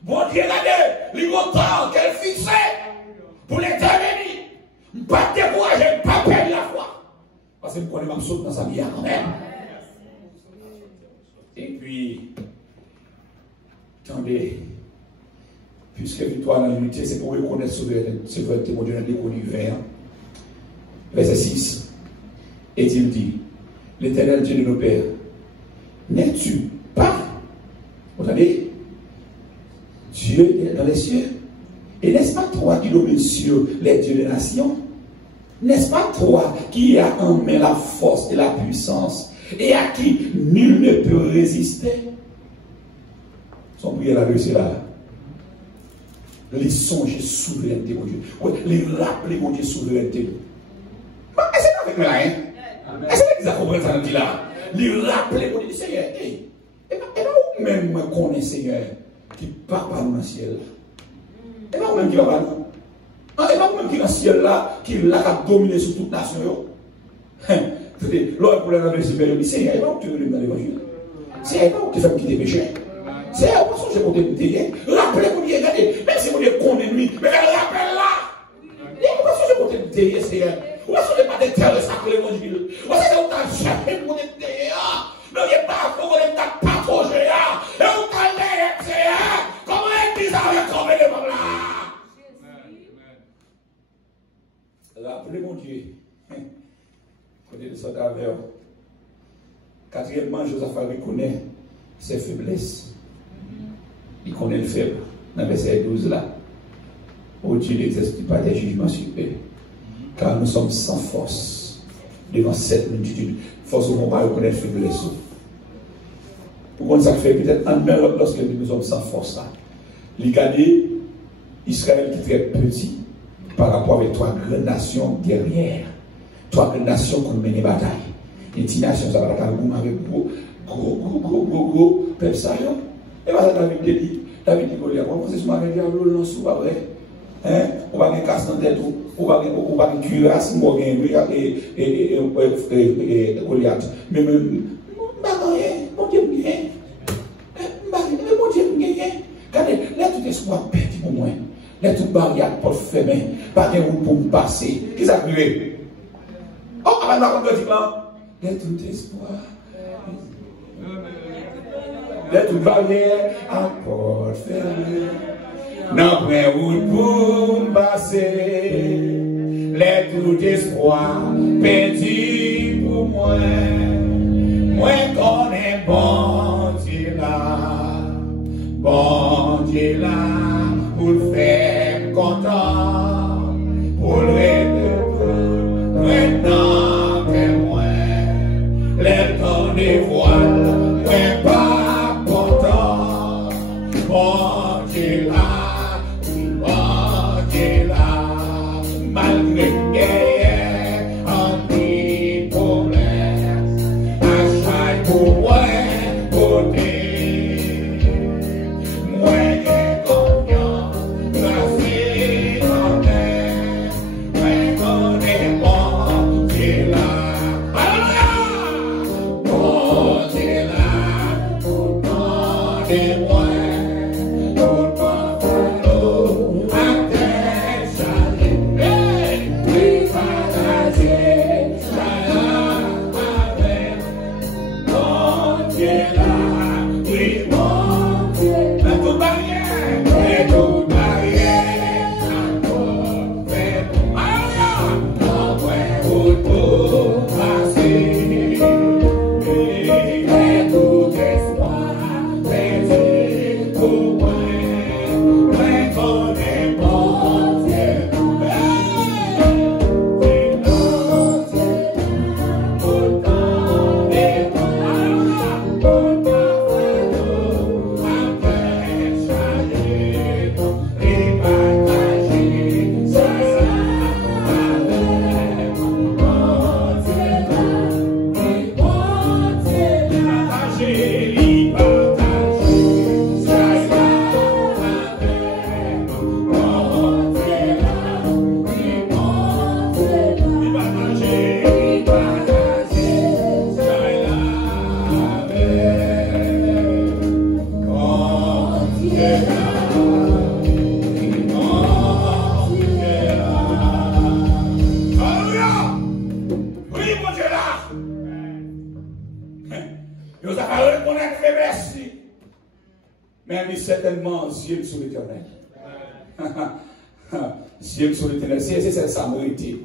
Bon Dieu, regardez, les temps qu'elle fixait pour l'éternité. Ne pas décourager, ne pas perdre la foi. Parce que je connais ma saute dans sa vie quand même. Et puis, attendez, puisque victoire dans l'unité, c'est pour reconnaître souveraineté, mon Dieu, dans l'univers. Verset 6. Et il dit, l'Éternel Dieu de nos pères, n'es-tu pas, vous entendez, Dieu dans les cieux? Et n'est-ce pas toi qui domines sur les dieux des nations? N'est-ce pas toi qui as en main la force et la puissance et à qui nul ne peut résister? Son prière là, c'est là. Les songer souveraineté, mon Dieu. Oui, les rappeler, mon Dieu, souveraineté. Est-ce que c'est avec moi là, hein? Est-ce que l'église a compris ça dit là? Lui rappeler pour dire Seigneur, et pas où même moi connais Seigneur qui part par nous dans le ciel. Et pas où même qui va par nous. Et pas où même qui dans le ciel là, qui l'a dominé sur toute nation. L'autre pour la supérieur dit Seigneur, et pas où tu veux dans l'évangile. C'est pas où tu fais me quitter péché. C'est pas où je peux te dire. Rappelez pour dire, regardez, même si vous êtes condamné, mais rappelle là. Et pourquoi je peux te dire Seigneur? Où est-ce que pas de terre sacré l'évangile? Où est-ce que vous avez jamais pour te dire? Non, il n'y a pas pour vous n'êtes pas trop géant. Et vous avez géant. Comment est-ce que vous avez trouvé les moments là? Rappelez mon Dieu. Côté de ce travers, Quatrièmement, Joseph reconnaît ses faiblesses. Il connaît le faible. Dans le verset 12 là. Oh Dieu n'exerce pas des jugements sur eux. Car nous sommes sans force devant cette multitude. Force où on va reconnaître faiblesse. Pourquoi ça fait peut-être en meurt lorsque nous sommes sans force là. Regardez Israël qui est très petit par rapport avec trois grandes nations derrière. Trois grandes nations qui ont mené bataille. Les 10 nations, ça va être avec gros peuple ça. Et bien, David dit Goliath, comment c'est ce matin que diable lance ou pas vrai? On va gagner casse dans la tête, on va gagner cuirasse, on va gagner Goliath. Mais même, mon Dieu, regardez, là tout espoir perdu pour moi. Là toute barrière pour fermer, pas de route pour me passer. Qui ça arrive? Oh, avant la route de là, là tout espoir. Là toute barrière à porte fermée. Non, point route pour me passer. Là tout espoir perdu pour moi. Moi connais bon Dieu là. Bon Dieu là, pour le faire content, pour le répéter, maintenant que moi, les temps des voiles, moi pas content. Bon Dieu là, malgré guerre, en petit problème, à chaque pour côté. Certainement, Dieu sur l'éternel. Dieu sur l'éternel. C'est ça, mérité.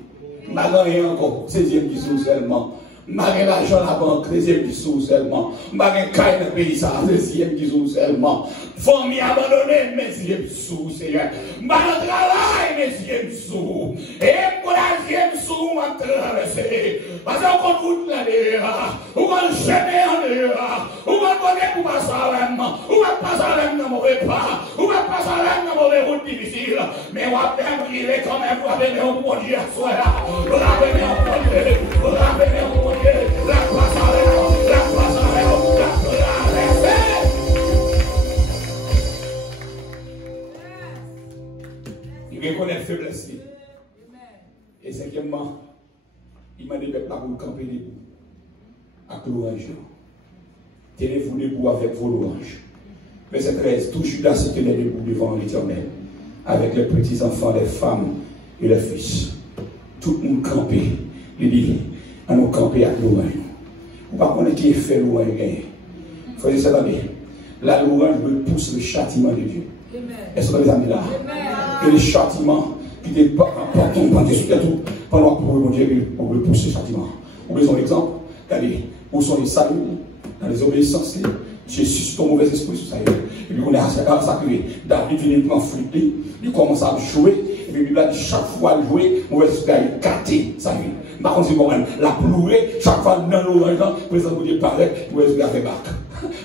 Malgré rien encore, c'est Dieu qui sous seulement. Malgré l'argent à la banque, c'est Dieu qui sous seulement. Malgré caille dans le pays, c'est Dieu qui sous seulement. Famille abandonnée, mais Dieu qui sous, Seigneur. Malgré travail, mais Dieu qui sous. Et pour la Dieu sous, on va traverser. Parce qu'on route là derrière, on va chemin en derrière, on va connaître pour passer à l'âme, on va passer à l'âme dans mauvais pas, on va passer à l'âme dans mauvais route difficile, mais on va bien briller quand même pour venir au bon Dieu à soi là, on va venir au bon Dieu, on va venir au bon Dieu, la place à l'âme, la place à l'âme, la place à l'âme. Il reconnaît la faiblesse. Et cinquièmement, il m'a dit pour camper debout avec l'orange. Tenez-vous debout avec vos louanges. Verset 13, tout Judas se tenait debout devant l'Éternel, avec les petits enfants, les femmes et les fils. Tout le monde campé. Il dit, on nous camper avec l'orange. Vous ne pouvez pas connaître qui fait l'orange. Il faut dire ça bien. La louange pousse le châtiment de Dieu. Est-ce que vous avez là? Et le châtiment qui est pendant que vous Dieu, on veut pousser le châtiment. On veut un exemple. Regardez, où sont les saluts, dans les obéissances, Dieu suscite ton mauvais esprit sur ça. Et puis on est à sacré. David vient prendre flûte, il commence à jouer, et puis il a dit chaque fois il jouer, mauvais esprit il caté ça. Par contre, c'est la plourée, chaque fois dans l'orange, le président Dieu paraît, mauvais esprit a fait bac.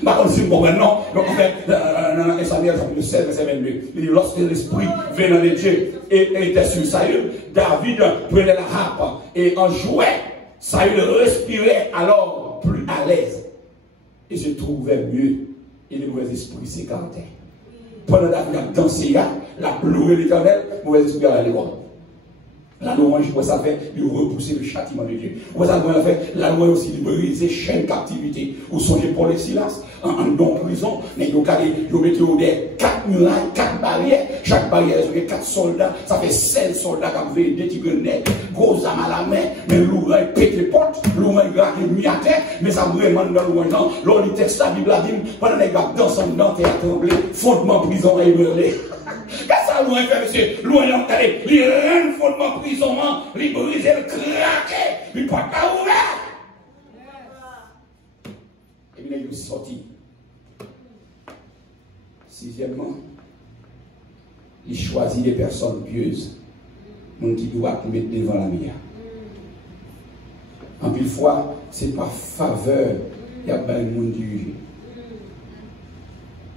Par contre, c'est bon maintenant, donc en fait, dans Samuel chapitre 16, verset 22, lorsque l'esprit venant de Dieu et était sur Saül, David prenait la harpe et en jouait, Saül respirait alors plus à l'aise. Et se trouvait mieux, et les mauvais esprits s'écartaient. Pendant David a dansé, la loué l'Éternel, le mauvais esprit a allé voir. La louange, ça fait, il repousser le châtiment de Dieu. Vous ça fait, la louange aussi, il briser chaîne captivité. Vous songez pour les Silas, en prison, mais vous mettez des 4 murailles, 4 barrières, chaque barrière, vous avez 4 soldats, ça fait 16 soldats qui ont fait des tigres nets, gros âmes à la main, mais l'oreille pète les portes, l'oreille gratte les nuits à terre, mais ça vraiment dans l'oreille, non, l'on dit texte, la Bible a dit, pendant les gars dansent dans le tremblé, fondement prison et brûlé. Qu'est-ce que ça loin fait, monsieur? Loin d'entrer, les reines fondement prison, les briser, le craquer, les portes pas ouvertes. Et puis il est sorti. Sixièmement, il choisit des personnes pieuses, qui doivent mettre devant la mienne. En plus fois, ce n'est pas faveur, il y a pas un monde du.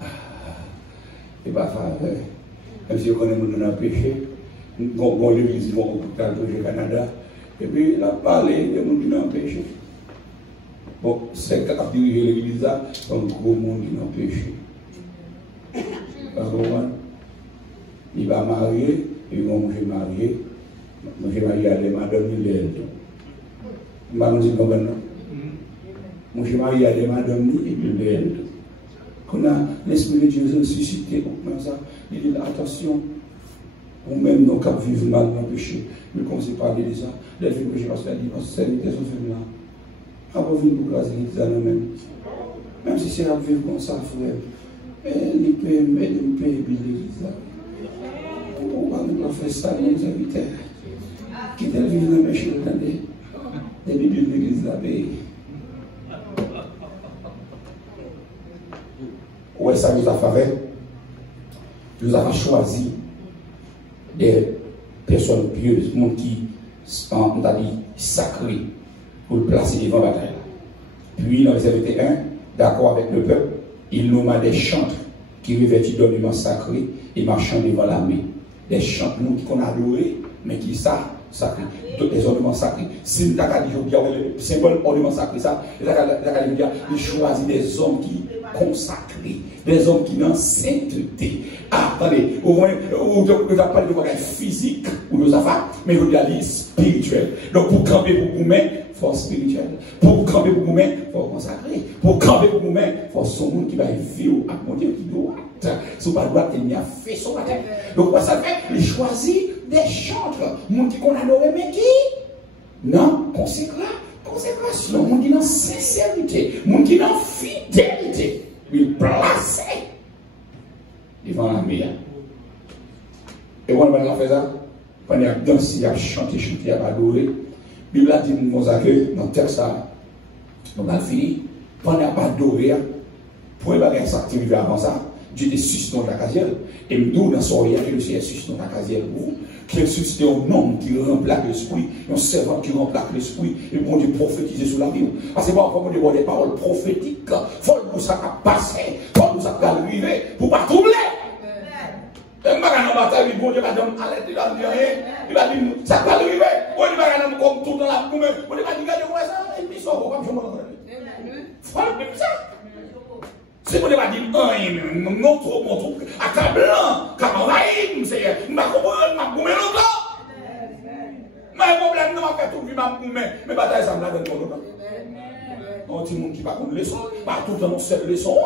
Ce n'est pas faveur. Même si on connaît le monde dans le péché, on l'église au Canada, et puis il a parlé de monde dans le péché. Bon, c'est qu'à diriger l'église, c'est un gros monde dans le péché. Il va marier, il va manger marié. Manger marié à des madames, il est tout. Il va nous dire comment non. Manger marié à des madames, il est tout. Quand l'Esprit de Dieu s'est suscité comme ça, il dit attention, ou même nos cas vivent mal dans le péché, mais qu'on ne sait pas de ça, les filles péché parce qu'elle dit, parce que c'est une personne là. Après, vous nous clasez l'église même si c'est à vivre comme ça, frère, il peut l'église. On va nous faire ça, nous inviter. Quitter le vivre dans le péché, les bibles de l'église là. Ouais, ça nous a fait. Nous avons choisi des personnes pieuses, des gens qui sont sacrés, pour le placer devant la bataille. Puis, dans le verset 21, d'accord avec le peuple, il nomma des chantres qui revêtis d'ornements sacrés et marchant devant l'armée. Des chantres qu'on a adorés, mais qui sont sacrés. Des ornements sacrés. Si nous avons dit le symbole ornement sacré, ça, il choisit des hommes qui consacrés, des hommes qui ont sainteté. Ah, attendez, vous avez parlé de bagage physique, ou nous avons, mais vous avez dit spirituel. Donc pour camper pour vous-même, force spirituelle. Pour camper pour vous-même, force consacrée. Pour camper pour vous-même, force son monde qui va vivre à mon Dieu qui doit. Si vous ne droit, il n'y a fait son matin. Donc, quoi ça fait? Il choisit des chantres. Monde qui qu'on a adoré, mais qui? Non, consécration. Monde qui dans sincérité. Monde qui dans fidélité. Il placé devant la mer. Et quand on va faire ça, quand il a dansé, il a chanté, il a adoré. La Bible a dit, nous avons dans le texte, on a fini, pendant qu'il a adoré, pour ne pas s'activer avant ça, Dieu te suscite dans la casière. Et nous, dans son réel, le Seigneur suscite dans la casière pour vous. Qui est suscité un homme qui remplace l'esprit, un servant qui remplace l'esprit, et pour Dieu prophétiser sur la vie. Parce que pour Dieu des paroles prophétiques, il faut que ça passe, il faut que ça arriver pour ne pas troubler. Et je ne vais pas bataille, bon Dieu va dire, allez, il va dire rien, il va dire, ça va arriver. On ne va pas comme tout dans la poumée, on ne va pas dire, regardez ça, et puis ça, on va comme je m'en dis. Ça. Si vous ne pas dire non trop, accablant, camarade, c'est ma poumée longtemps. Mais le problème, nous avons fait tout, mais bataille, ça me l'a donné longtemps. On dit, monde qui va comme leçon, pas tout dans nos seule leçon.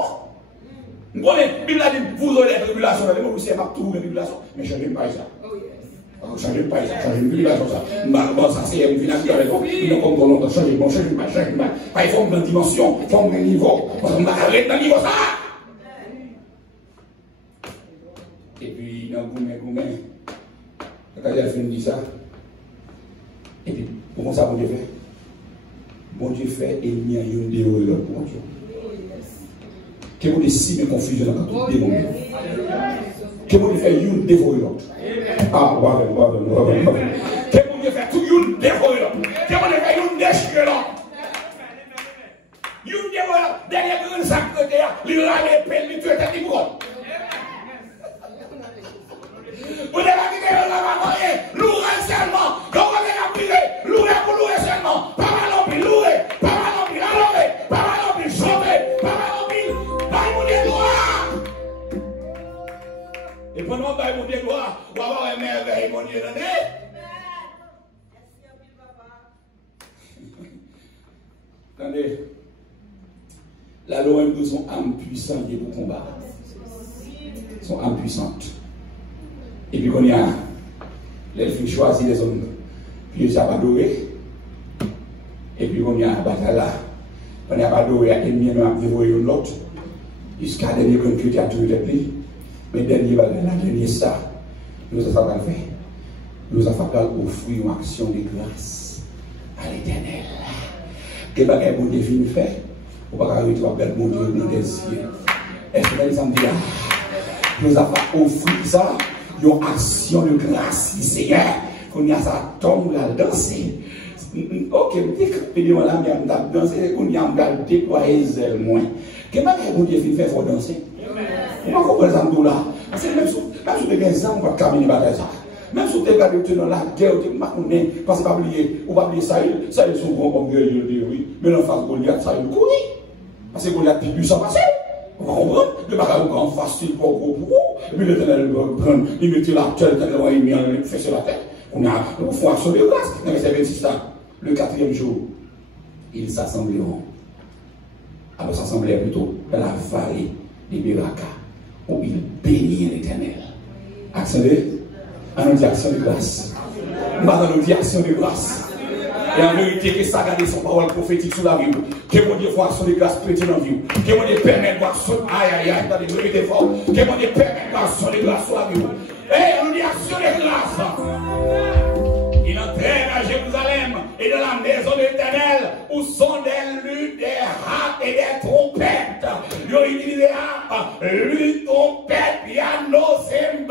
Vous connaissez, la Bible a dit, vous aurez des tribulations, vous aussi, ma tout des tribulations, mais je n'aime pas ça. Changez pas ça, changez une tribulation ça. Bon, ça c'est une finalité avec vous, il ne compte longtemps, changez pas. Pas il faut une dimension, il faut un niveau. On va arrêter dans le niveau ça. Et puis, dans le gourmet, quand il a fini ça, et puis, comment ça vous fait? Bon Dieu fait et il y a une dévoile pour Dieu. Que vous décidez de confusion dans tout démon. Que vous fait une dévoile. Ah, voilà. Que vous fait tout une dévoile. Que vous fait une déchirure. Une dévoile. Derrière une sac de terre, il a l'épée, il tue les bras. Vous devez quitter le travail, louer seulement. Quand vous avez prié, louer pour louer seulement. Pas mal en pile, louer. Pas mal en pile, louer. Pas mal en pile, chanter. Pas mal en pile, baille mon Dieu gloire. Et pendant baille mon Dieu gloire, on va avoir un merveille, mon Dieu donné. Attendez. La loi de son âme puissante pour combattre. Son âme puissante. Et puis qu'on y a, les filles choisissent les hommes, puis ils ont adoré. Et puis qu'on y a, on a adoré, et nous avons dévoré l'autre, jusqu'à la dernière conquête à tout le pays. Mais la dernière ça, nous avons fait. Nous avons fait offrir une action de grâce à l'Éternel. Que bagay bon Dieu vient faire, on va arrêter à faire bon Dieu dans des cieux. Est-ce que nous avons dit là? Nous avons offert ça. Une action de grâce, Seigneur. Qu'on y a ça tombe là, danser. Ok, je dis que je vais danser, qu'on y a déployer les ailes moins. Qu'est-ce que vous dites faire pour danser? On va comprendre ça là. Parce que même si vous avez des ans, on va caminer par ça. Même si vous avez dans la guerre, parce que vous ne pas oublier ça, ça est souvent comme oui. Mais l'en face Goliath, ça est courir. Parce que Goliath plus puissant passé. On va comprendre, le bagage est grand facile pour vous. Et puis l'Éternel va prendre, il met la terre, il fait sur la terre. On a une fois sur les glaces. Dans les 26 ans, le 4e jour, ils s'assembleront. Alors s'assembler plutôt dans la vallée de Beraka, où ils bénissent l'Éternel. Action de action de grâce. On va dans nos actions de grâce. Et en vérité, que ça garde son parole prophétique sur la vie. Que mon Dieu fasse son grâce chrétienne dans la vie. Que mon Dieu permette de son aïe, attendez, je vais fort. Que mon Dieu permette de son grâce sur la vie. Et on dit action de grâce. Il entraîne à Jérusalem et dans la maison de l'Éternel où sont des luttes, des harpes et des trompettes. Ils utilisent des harpes, luttes, trompettes, piano, cymbales.